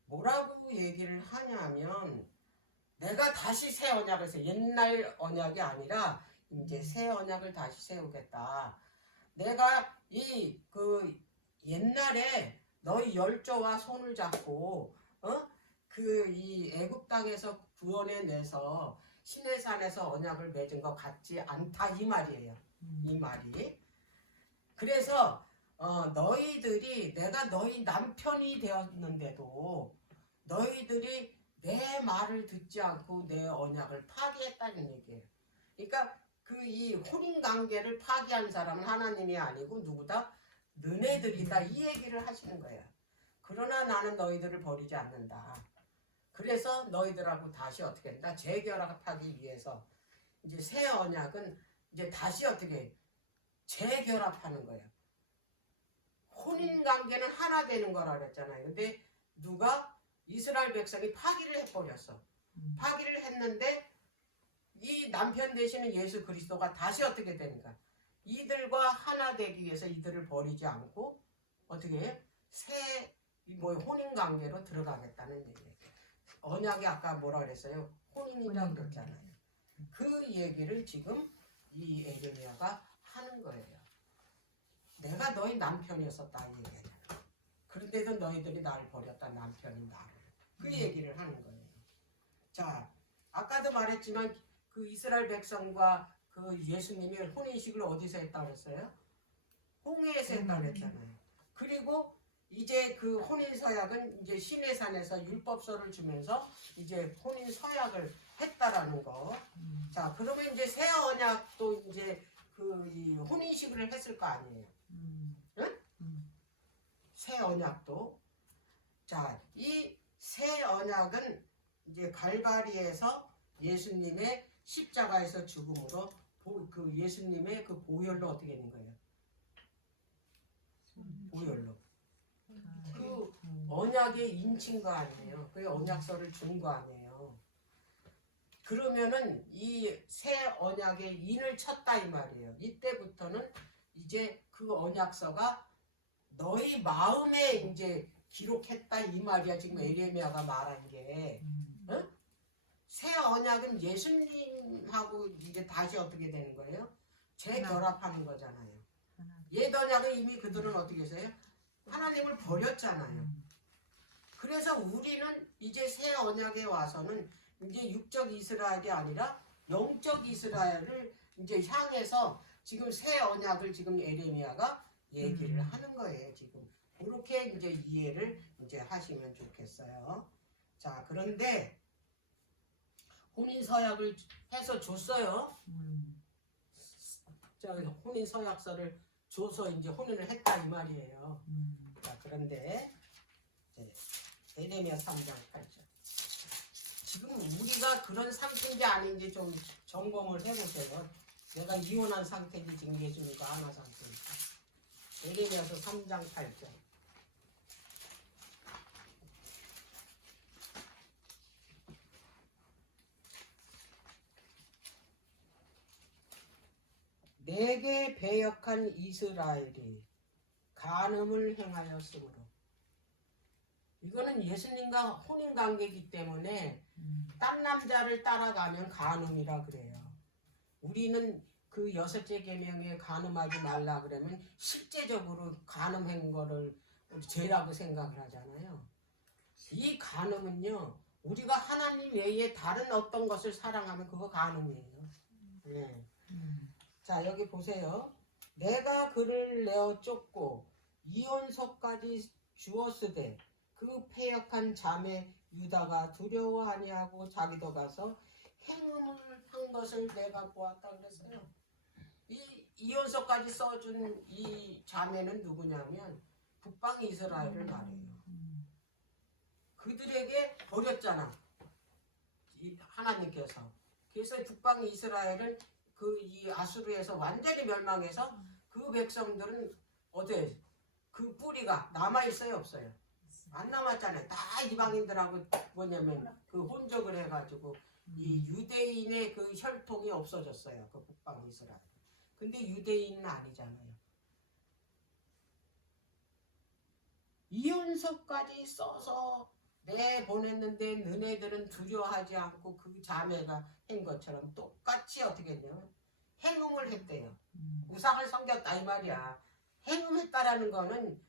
뭐라고 얘기를 하냐면 내가 다시 새 언약을 옛날 언약이 아니라 이제 새 언약을 다시 세우겠다. 내가 옛날에 너희 열조와 손을 잡고 이 애굽 땅에서 구원해 내서 시내산에서 언약을 맺은 것 같지 않다 이 말이에요. 이 말이. 그래서 너희들이 내가 너희 남편이 되었는데도 너희들이 내 말을 듣지 않고 내 언약을 파기했다는 얘기예요. 그러니까 이 혼인 관계를 파기한 사람은 하나님이 아니고 누구다? 너네들이다 이 얘기를 하시는 거예요. 그러나 나는 너희들을 버리지 않는다. 그래서 너희들하고 다시 어떻게 한다? 재결합하기 위해서 이제 새 언약은 이제 다시 어떻게 재결합하는 거예요. 혼인 관계는 하나 되는 거라 그랬잖아요. 근데 누가 이스라엘 백성이 파기를 해버렸어. 파기를 했는데 이 남편 되시는 예수 그리스도가 다시 어떻게 되는가? 이들과 하나 되기 위해서 이들을 버리지 않고 어떻게 해? 새 혼인 관계로 들어가겠다는 얘기예요. 언약이 아까 뭐라 그랬어요? 혼인이라고 그랬잖아요. 그 얘기를 지금 이 에레미야가 하는 거예요. 내가 너희 남편이었었다 이 얘기예요. 그런데도 너희들이 나를 버렸다. 남편이 나를. 그 얘기를 하는 거예요. 자, 아까도 말했지만 그 이스라엘 백성과 그 예수님이 혼인식을 어디서 했다고 그랬어요? 홍해에서 했다고 그랬잖아요. 그리고 이제 그 혼인 서약은 이제 시내산에서 율법서를 주면서 이제 혼인 서약을 했다라는 거. 자, 그러면 이제 새 언약도 이제 그 이 혼인식을 했을 거 아니에요. 응? 새 언약도. 자, 이 새 언약은 이제 갈바리에서 예수님의 십자가에서 죽음으로 그 예수님의 그 보혈로 어떻게 되는 거예요? 보혈로. 그 언약에 인친 거 아니에요. 그 언약서를 준 거 아니에요. 그러면은 이 새 언약에 인을 쳤다 이 말이에요. 이때부터는 이제 그 언약서가 너희 마음에 이제 기록했다 이 말이야. 지금 에레미야가 말한 게. 응? 새 언약은 예수님하고 이제 다시 어떻게 되는 거예요? 재결합하는 거잖아요. 옛 언약은 이미 그들은 어떻게 했어요? 하나님을 버렸잖아요. 그래서 우리는 이제 새 언약에 와서는 이제 육적 이스라엘이 아니라 영적 이스라엘을 이제 향해서 지금 새 언약을 지금 에레미야가 얘기를 하는 거예요. 지금 그렇게 이제 이해를 이제 하시면 좋겠어요. 자, 그런데 혼인 서약을 해서 줬어요. 자, 혼인 서약서를 줘서 이제 혼인을 했다 이 말이에요. 자, 그런데 에레미야 3장 8절. 지금 우리가 그런 상태인지 아닌지 좀 점검을 해보세요. 내가 이혼한 상태인지 지금 예수님과 하나 상태인지. 에레미야서 3장 8절. 내게 배역한 이스라엘이 간음을 행하였으므로. 이거는 예수님과 혼인관계이기 때문에 딴 남자를 따라가면 간음이라 그래요. 우리는 그 6째 계명에 간음하지 말라 그러면 실제적으로 간음한 거를 죄라고 생각을 하잖아요. 이 간음은요, 우리가 하나님 외에 다른 어떤 것을 사랑하면 그거 간음이에요. 네. 자, 여기 보세요. 내가 그를 내어 쫓고 이혼서까지 주었으되 그 패역한 자매 유다가 두려워 아니하고 자기도 가서 행음을 한 것을 내가 보았다 그랬어요. 이 이혼서까지 써준 이 자매는 누구냐면 북방 이스라엘을 말해요. 그들에게 버렸잖아. 하나님께서. 그래서 북방 이스라엘은 그 이 아수르에서 완전히 멸망해서 그 백성들은 어때? 그 뿌리가 남아 있어요, 없어요? 안 남았잖아요. 다 이방인들하고 뭐냐면 그 혼적을 해가지고 이 유대인의 그 혈통이 없어졌어요. 그 북방 이스라엘. 근데 유대인은 아니잖아요. 이혼서까지 써서 내보냈는데 너네들은 두려워하지 않고 그 자매가 한 것처럼 똑같이 어떻게 했냐면 행음을 했대요. 우상을 섬겼다 이 말이야. 행음했다라는 거는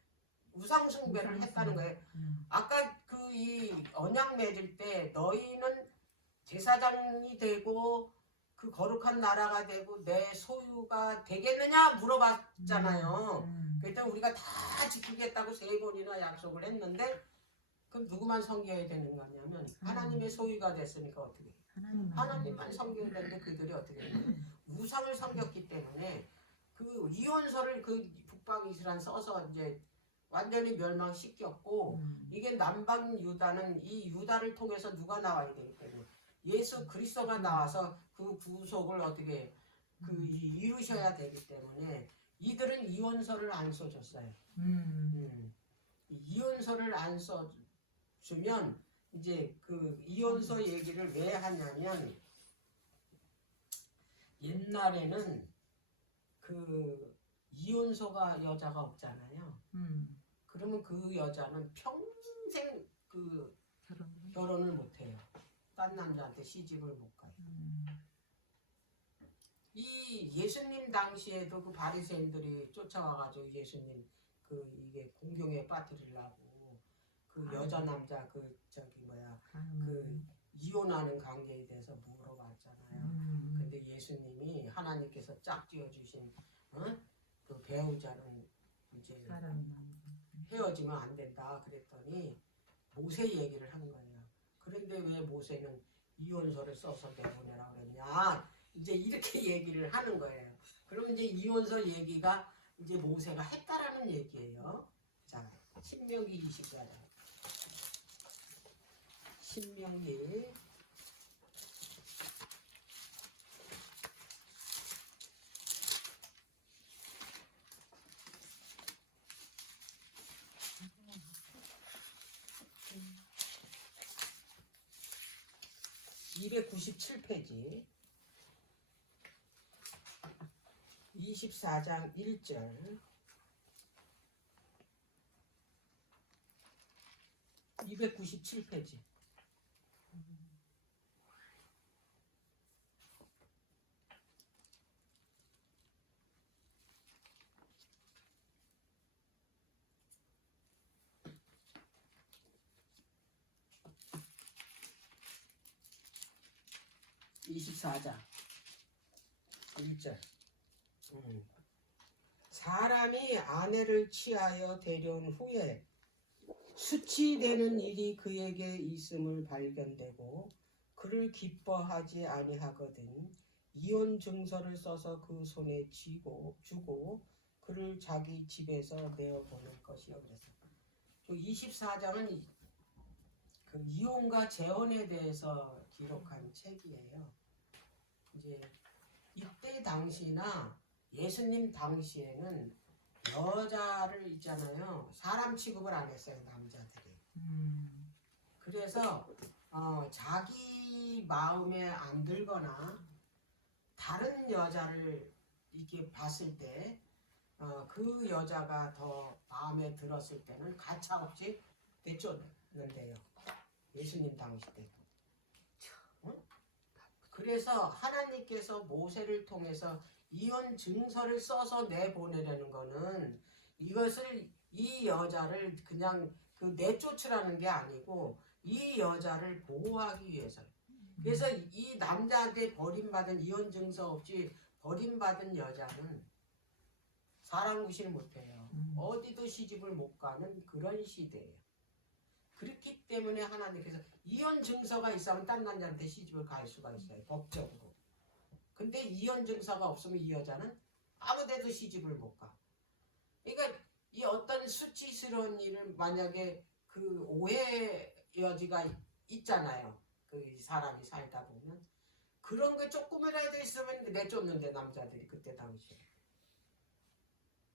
우상 숭배를 했다는 거예요. 아까 그 이 언약 맺을 때 너희는 제사장이 되고 그 거룩한 나라가 되고 내 소유가 되겠느냐 물어봤잖아요. 그랬더니 우리가 다 지키겠다고 3번이나 약속을 했는데 그럼 누구만 섬겨야 되는 거냐면 하나님의 소유가 됐으니까 어떻게 해요? 하나님만 섬겨야 되는데 그들이 어떻게 해요? 우상을 섬겼기 때문에 그 이혼서를 그 북방 이스라엘 써서 이제 완전히 멸망시켰고 이게 남방 유다는 이 유다를 통해서 누가 나와야 되기 때문에 예수 그리스도가 나와서 그 구속을 어떻게 그 이루셔야 되기 때문에 이들은 이혼서를 안 써줬어요. 이혼서를 안 써주면 이제 그 이혼서 얘기를 왜 하냐면 옛날에는 그 이혼소가 여자가 없잖아요. 그러면 그 여자는 평생 그 결혼을 못 해요. 딴 남자한테 시집을 못 가요. 이 예수님 당시에도 그 바리새인들이 쫓아와가지고 예수님 그 이게 공경에 빠뜨리려고 그 여자 남자 그 저기 뭐야 그 이혼하는 관계에 대해서 물어봤잖아요. 근데 예수님이 하나님께서 짝지어 주신 그 배우자는 이제 헤어지면 안 된다 그랬더니 모세 얘기를 한 거예요. 그런데 왜 모세는 이혼서를 써서 내보내라 그랬냐? 이제 이렇게 얘기를 하는 거예요. 그럼 이제 이혼서 얘기가 이제 모세가 했다라는 얘기예요. 자, 신명기 24장. 신명기 297페이지 24장 1절 297페이지 24장 1절 사람이 아내를 취하여 데려온 후에 수치되는 일이 그에게 있음을 발견되고 그를 기뻐하지 아니하거든 이혼 증서를 써서 그 손에 주고 그를 자기 집에서 내어보낼 것이요. 그래서 24장은 그 이혼과 재혼에 대해서 기록한 책이에요. 이제 이때 당시나 예수님 당시에는 여자를 있잖아요. 사람 취급을 안 했어요, 남자들이. 그래서 자기 마음에 안 들거나 다른 여자를 이렇게 봤을 때 그 여자가 더 마음에 들었을 때는 가차없이 내쫓는데요. 예수님 당시 때도. 그래서 하나님께서 모세를 통해서 이혼 증서를 써서 내보내려는 거는 이것을 이 여자를 그냥 그 내쫓으라는 게 아니고 이 여자를 보호하기 위해서. 그래서 이 남자한테 버림받은 이혼 증서 없이 버림받은 여자는 사람 구실 못해요. 어디도 시집을 못 가는 그런 시대예요. 그렇기 때문에 하나님께서 이혼 증서가 있으면 딴 남자한테 시집을 갈 수가 있어요. 법적으로. 근데 이혼 증서가 없으면 이 여자는 아무 데도 시집을 못 가. 그러니까 이 어떤 수치스러운 일을 만약에 그 오해 여지가 있잖아요. 그 사람이 살다 보면 그런 게 조금이라도 있으면 내쫓는데 남자들이 그때 당시에.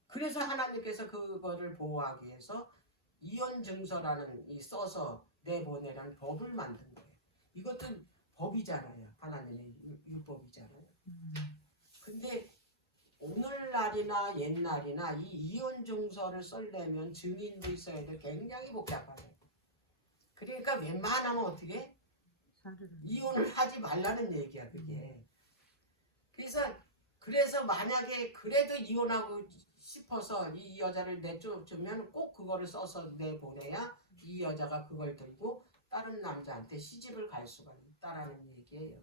그래서 하나님께서 그거를 보호하기 위해서 이혼 증서라는 이 써서 내보내라는 법을 만든 거예요. 이것도 법이잖아요. 하나님의 율법이잖아요. 근데 오늘날이나 옛날이나 이 이혼 증서를 쓰려면 증인도 있어야 돼. 굉장히 복잡해요. 그러니까 웬만하면 어떻게 이혼을 하지 말라는 얘기야 그게. 그래서 만약에 그래도 이혼하고 싶어서 이 여자를 내쫓으면 꼭 그거를 써서 내보내야 이 여자가 그걸 들고 다른 남자한테 시집을 갈 수가 있다라는 얘기예요.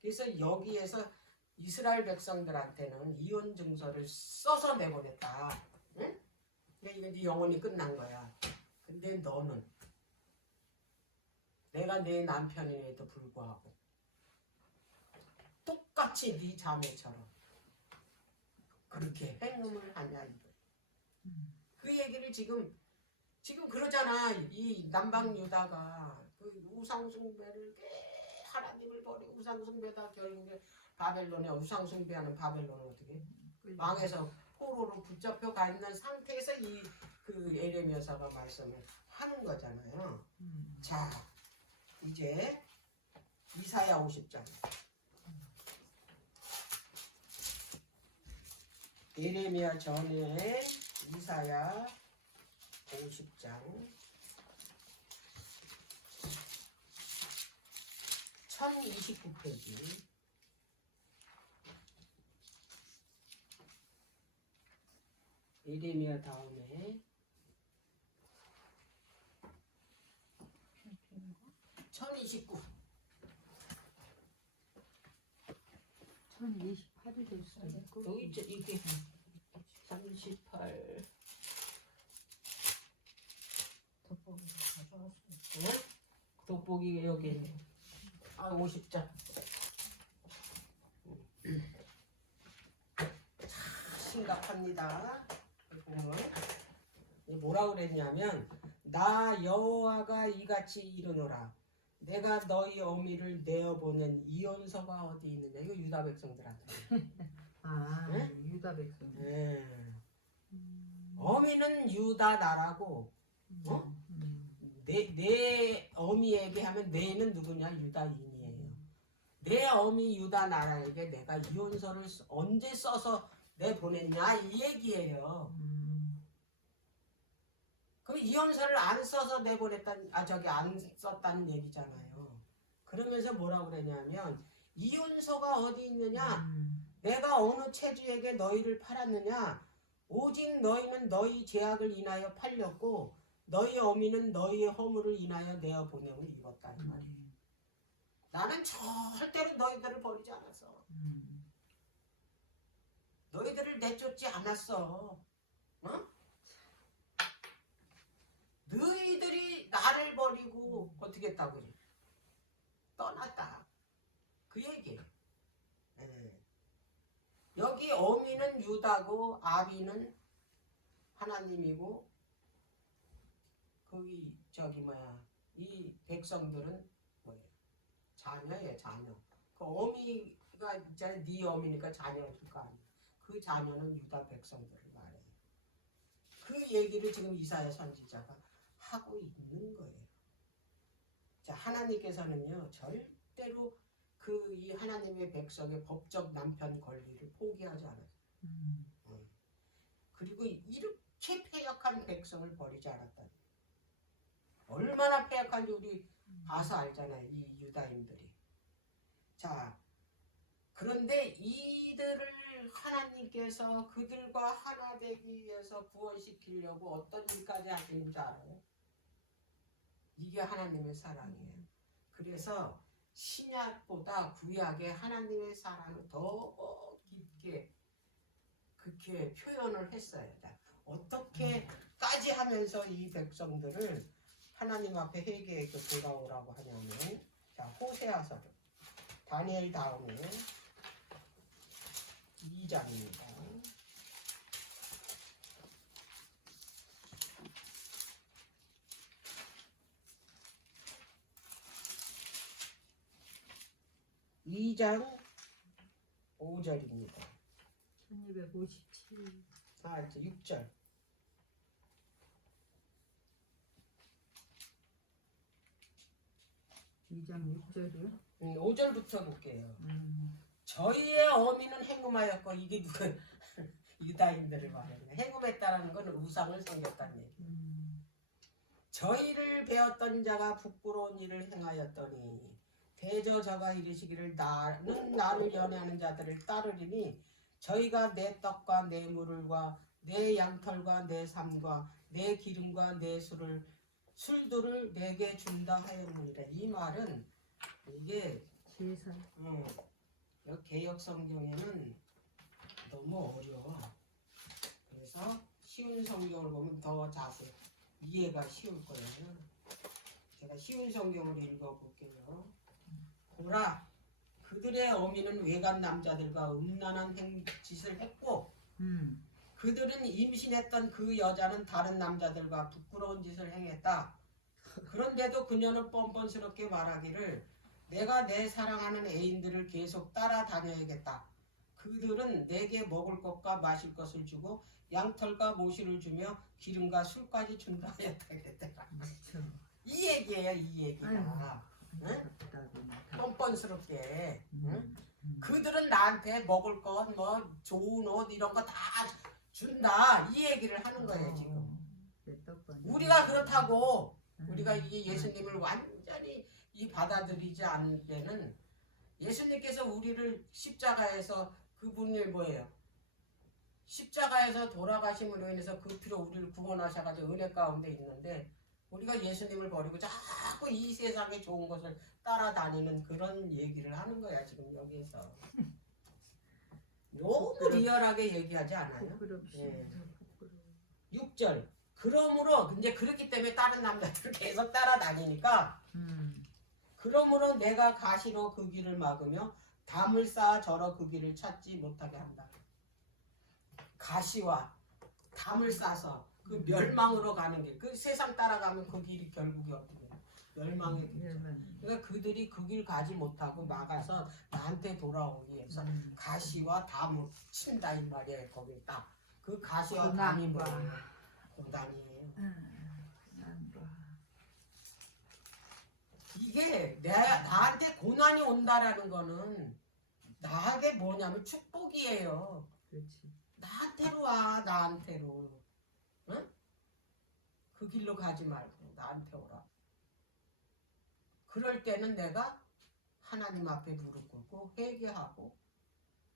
그래서 여기에서 이스라엘 백성들한테는 이혼 증서를 써서 내보냈다. 응? 그러니까 이제 영원히 끝난 거야. 근데 너는 내가 내 남편임에도 불구하고 똑같이 네 자매처럼 그렇게 행음을 하냐 이거. 그 얘기를 지금 그러잖아. 이 남방 유다가 그 우상숭배를 하나님을 버리고 우상숭배다 결국에 바벨론에 우상숭배하는 바벨론은 어떻게 망해서 포로로 붙잡혀 가 있는 상태에서 이 그 에레미 여사가 말씀을 하는 거잖아요. 자, 이제 이사야 50장. 예레미야 전에 이사야 50장 1029페이지. 예레미야 다음에 1029. 1028일 있어요. 여기 있죠. 이게 38. 돋보기 가져왔어요. 네? 돋보기 여기 50장. 심각합니다. 보면 뭐라 그랬냐면 나 여호와가 이같이 이르노라. 내가 너희 어미를 내어보낸 이혼서가 어디 있느냐. 이거 유다 백성들한테. 아, 네? 유다 백성. 네. 어미는 유다 나라고 어? 내 어미에게 하면 내는 누구냐? 유다인이에요. 내 어미 유다 나라에게 내가 이혼서를 언제 써서 내 보냈냐 이 얘기예요. 그럼 이혼서를 안 써서 내보냈다는 안 썼다는 얘기잖아요. 그러면서 뭐라고 그러냐면 이혼서가 어디 있느냐? 내가 어느 체주에게 너희를 팔았느냐? 오직 너희는 너희 죄악을 인하여 팔렸고 너희 어미는 너희의 허물을 인하여 내어 보냄을 입었다 이 말이에요. 나는 절대로 너희들을 버리지 않았어. 너희들을 내쫓지 않았어. 어? 너희들이 나를 버리고 어떻게 했다고 떠났다. 그 얘기예요. 네. 여기 어미는 유다고 아비는 하나님이고 거기 이 백성들은 뭐예요? 자녀예요, 자녀. 그 어미가 있잖아요. 네 어미니까 자녀일 거 아니에요. 그 자녀는 유다 백성들을 말해요. 그 얘기를 지금 이사야 선지자가 하고 있는 거예요. 자, 하나님께서는요 절대로 이 하나님의 백성의 법적 남편 권리를 포기하지 않아요. 그리고 이렇게 패역한 백성을 버리지 않았다. 얼마나 패역한지 우리 봐서 알잖아요. 이 유다인들이. 자, 그런데 이들을 하나님께서 그들과 하나 되기 위해서 구원시키려고 어떤 일까지 하시는 줄 알아요? 이게 하나님의 사랑이에요. 그래서 신약보다 구약에 하나님의 사랑을 더 깊게 그렇게 표현을 했어요. 어떻게까지 하면서 이 백성들을 하나님 앞에 회개에게 돌아오라고 하냐면, 자, 호세아서 다니엘 다음에 2장입니다. 이 장 5절입니다. 1257. 이제 6절. 2장 6절이요? 5절부터 볼게요. 저희의 어미는 행음하였고 이게 누가 유다인들을 말했네. 행음했다라는 건 우상을 섬겼다는 얘기. 저희를 배웠던 자가 부끄러운 일을 행하였더니 대저 저가 이르시기를 나는 나를 연애하는 자들을 따르리니 저희가 내 떡과 내 물과 내 양털과 내 삶과 내 기름과 내 술들을 내게 준다 하였느니라. 이 말은 이게 제사. 여기 개역 성경에는 너무 어려워. 그래서 쉬운 성경을 보면 더 자세히 이해가 쉬울 거예요. 제가 쉬운 성경을 읽어볼게요. 보라, 그들의 어미는 외간 남자들과 음란한 짓을 했고 그들은 임신했던 그 여자는 다른 남자들과 부끄러운 짓을 행했다. 그런데도 그녀는 뻔뻔스럽게 말하기를 내가 내 사랑하는 애인들을 계속 따라다녀야겠다. 그들은 내게 먹을 것과 마실 것을 주고 양털과 모시를 주며 기름과 술까지 준다 하였다. 이 얘기예요, 이 얘기가. 응? 뻔뻔스럽게. 응? 그들은 나한테 먹을 것, 뭐 좋은 옷 이런 거 다 준다 이 얘기를 하는 거예요 지금. 우리가 그렇다고 우리가 이 예수님을 완전히 이 받아들이지 않을 때는 예수님께서 우리를 십자가에서 그분이 뭐예요? 십자가에서 돌아가심으로 인해서 그 피로 우리를 구원하셔가지고 은혜 가운데 있는데 우리가 예수님을 버리고 자꾸 이 세상에 좋은 것을 따라다니는 그런 얘기를 하는 거야 지금 여기에서. 너무 리얼하게 얘기하지 않아요? 예. 6절. 그러므로 이제 그렇기 때문에 다른 남자들을 계속 따라다니니까 그러므로 내가 가시로 그 길을 막으며 담을 쌓아 절어 그 길을 찾지 못하게 한다. 가시와 담을 싸서 그 멸망으로 가는 길, 그 세상 따라가면 그 길이 결국이 어떻게 돼요? 멸망의 길이죠. 그러니까 그들이 그 길 가지 못하고 막아서 나한테 돌아오기 위해서 가시와 담을 친다 이 말이에요. 거기 딱 그 가시와 담이 뭐예요? 고난이에요. 이게 나한테 고난이 온다라는 거는 나에게 뭐냐면 축복이에요. 그렇지. 나한테로 와, 나한테로. 응? 그 길로 가지 말고 나한테 오라. 그럴 때는 내가 하나님 앞에 무릎 꿇고 회개하고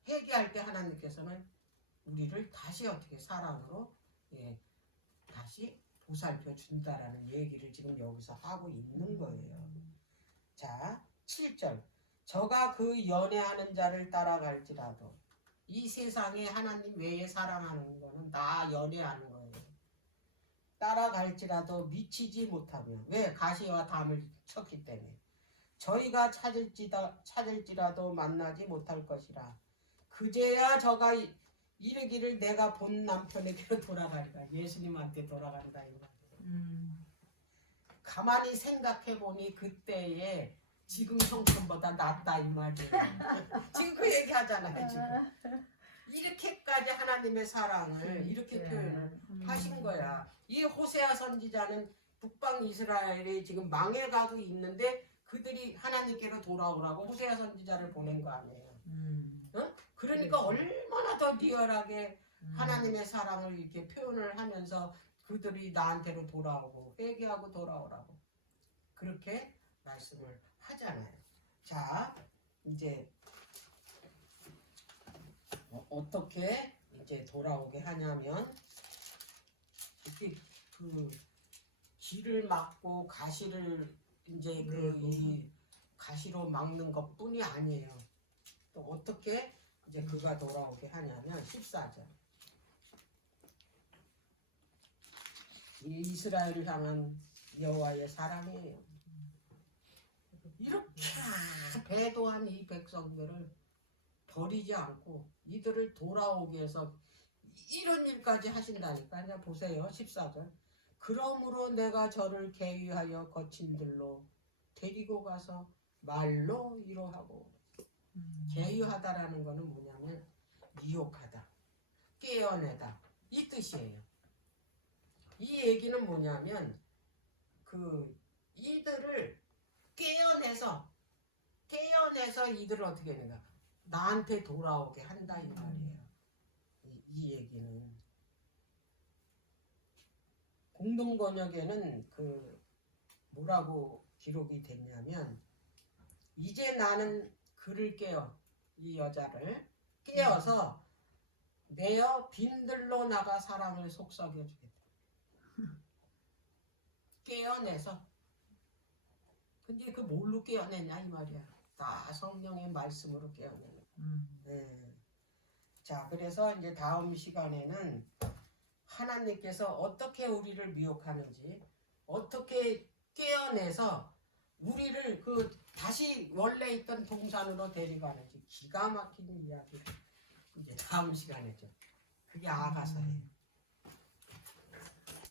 회개할 때 하나님께서는 우리를 다시 어떻게 사랑으로 다시 보살펴 준다라는 얘기를 지금 여기서 하고 있는 거예요. 자, 7절. 저가 그 연애하는 자를 따라갈지라도 이 세상에 하나님 외에 사랑하는 거는 다 연애하는 거예요. 따라갈지라도 미치지 못하며 왜? 가시와 담을 쳤기 때문에 저희가 찾을지라도 만나지 못할 것이라 그제야 저가 이르기를 내가 본 남편에게로 돌아가리라. 예수님한테 돌아간다 이 말이에요. 가만히 생각해보니 그때의 지금 형편보다 낫다 이 말이에요. 지금 그 얘기 하잖아요 지금. 이렇게까지 하나님의 사랑을 이렇게 표현을 하신 거야. 이 호세아 선지자는 북방 이스라엘이 지금 망해가고 있는데 그들이 하나님께로 돌아오라고 호세아 선지자를 보낸 거 아니에요. 응? 그러니까 얼마나 더 리얼하게 하나님의 사랑을 이렇게 표현을 하면서 그들이 나한테로 돌아오고 회개하고 돌아오라고 그렇게 말씀을 하잖아요. 자, 이제 어떻게 이제 돌아오게 하냐면 이렇게 그 길을 막고 가시를 이제 이 가시로 막는 것뿐이 아니에요. 또 어떻게 이제 그가 돌아오게 하냐면 14절. 이스라엘을 향한 여호와의 사랑이에요. 이렇게 배도한 이 백성들을 버리지 않고 이들을 돌아오게 해서 이런 일까지 하신다니까. 그냥 보세요. 14절. 그러므로 내가 저를 계위하여 거친 들로 데리고 가서 말로 위로하고 계유하다라는 거는 뭐냐면 미혹하다, 깨어내다 이 뜻이에요. 이 얘기는 뭐냐면 그 이들을 깨어내서 이들을 어떻게 했는가 나한테 돌아오게 한다 이 말이에요. 이 얘기는 공동번역에는 그 뭐라고 기록이 됐냐면 이제 나는 그를 깨어 이 여자를 깨어서 내어 빈들로 나가 사랑을 속삭여 주겠다. 깨어내서 근데 그 뭘로 깨어내냐 이 말이야. 다 성령의 말씀으로 깨어내는. 네. 자, 그래서 이제 다음 시간에는 하나님께서 어떻게 우리를 미혹하는지, 어떻게 깨어내서 우리를 그 다시 원래 있던 동산으로 데려가는지 기가 막힌 이야기를 이제 다음 시간에죠. 그게 아가서예요.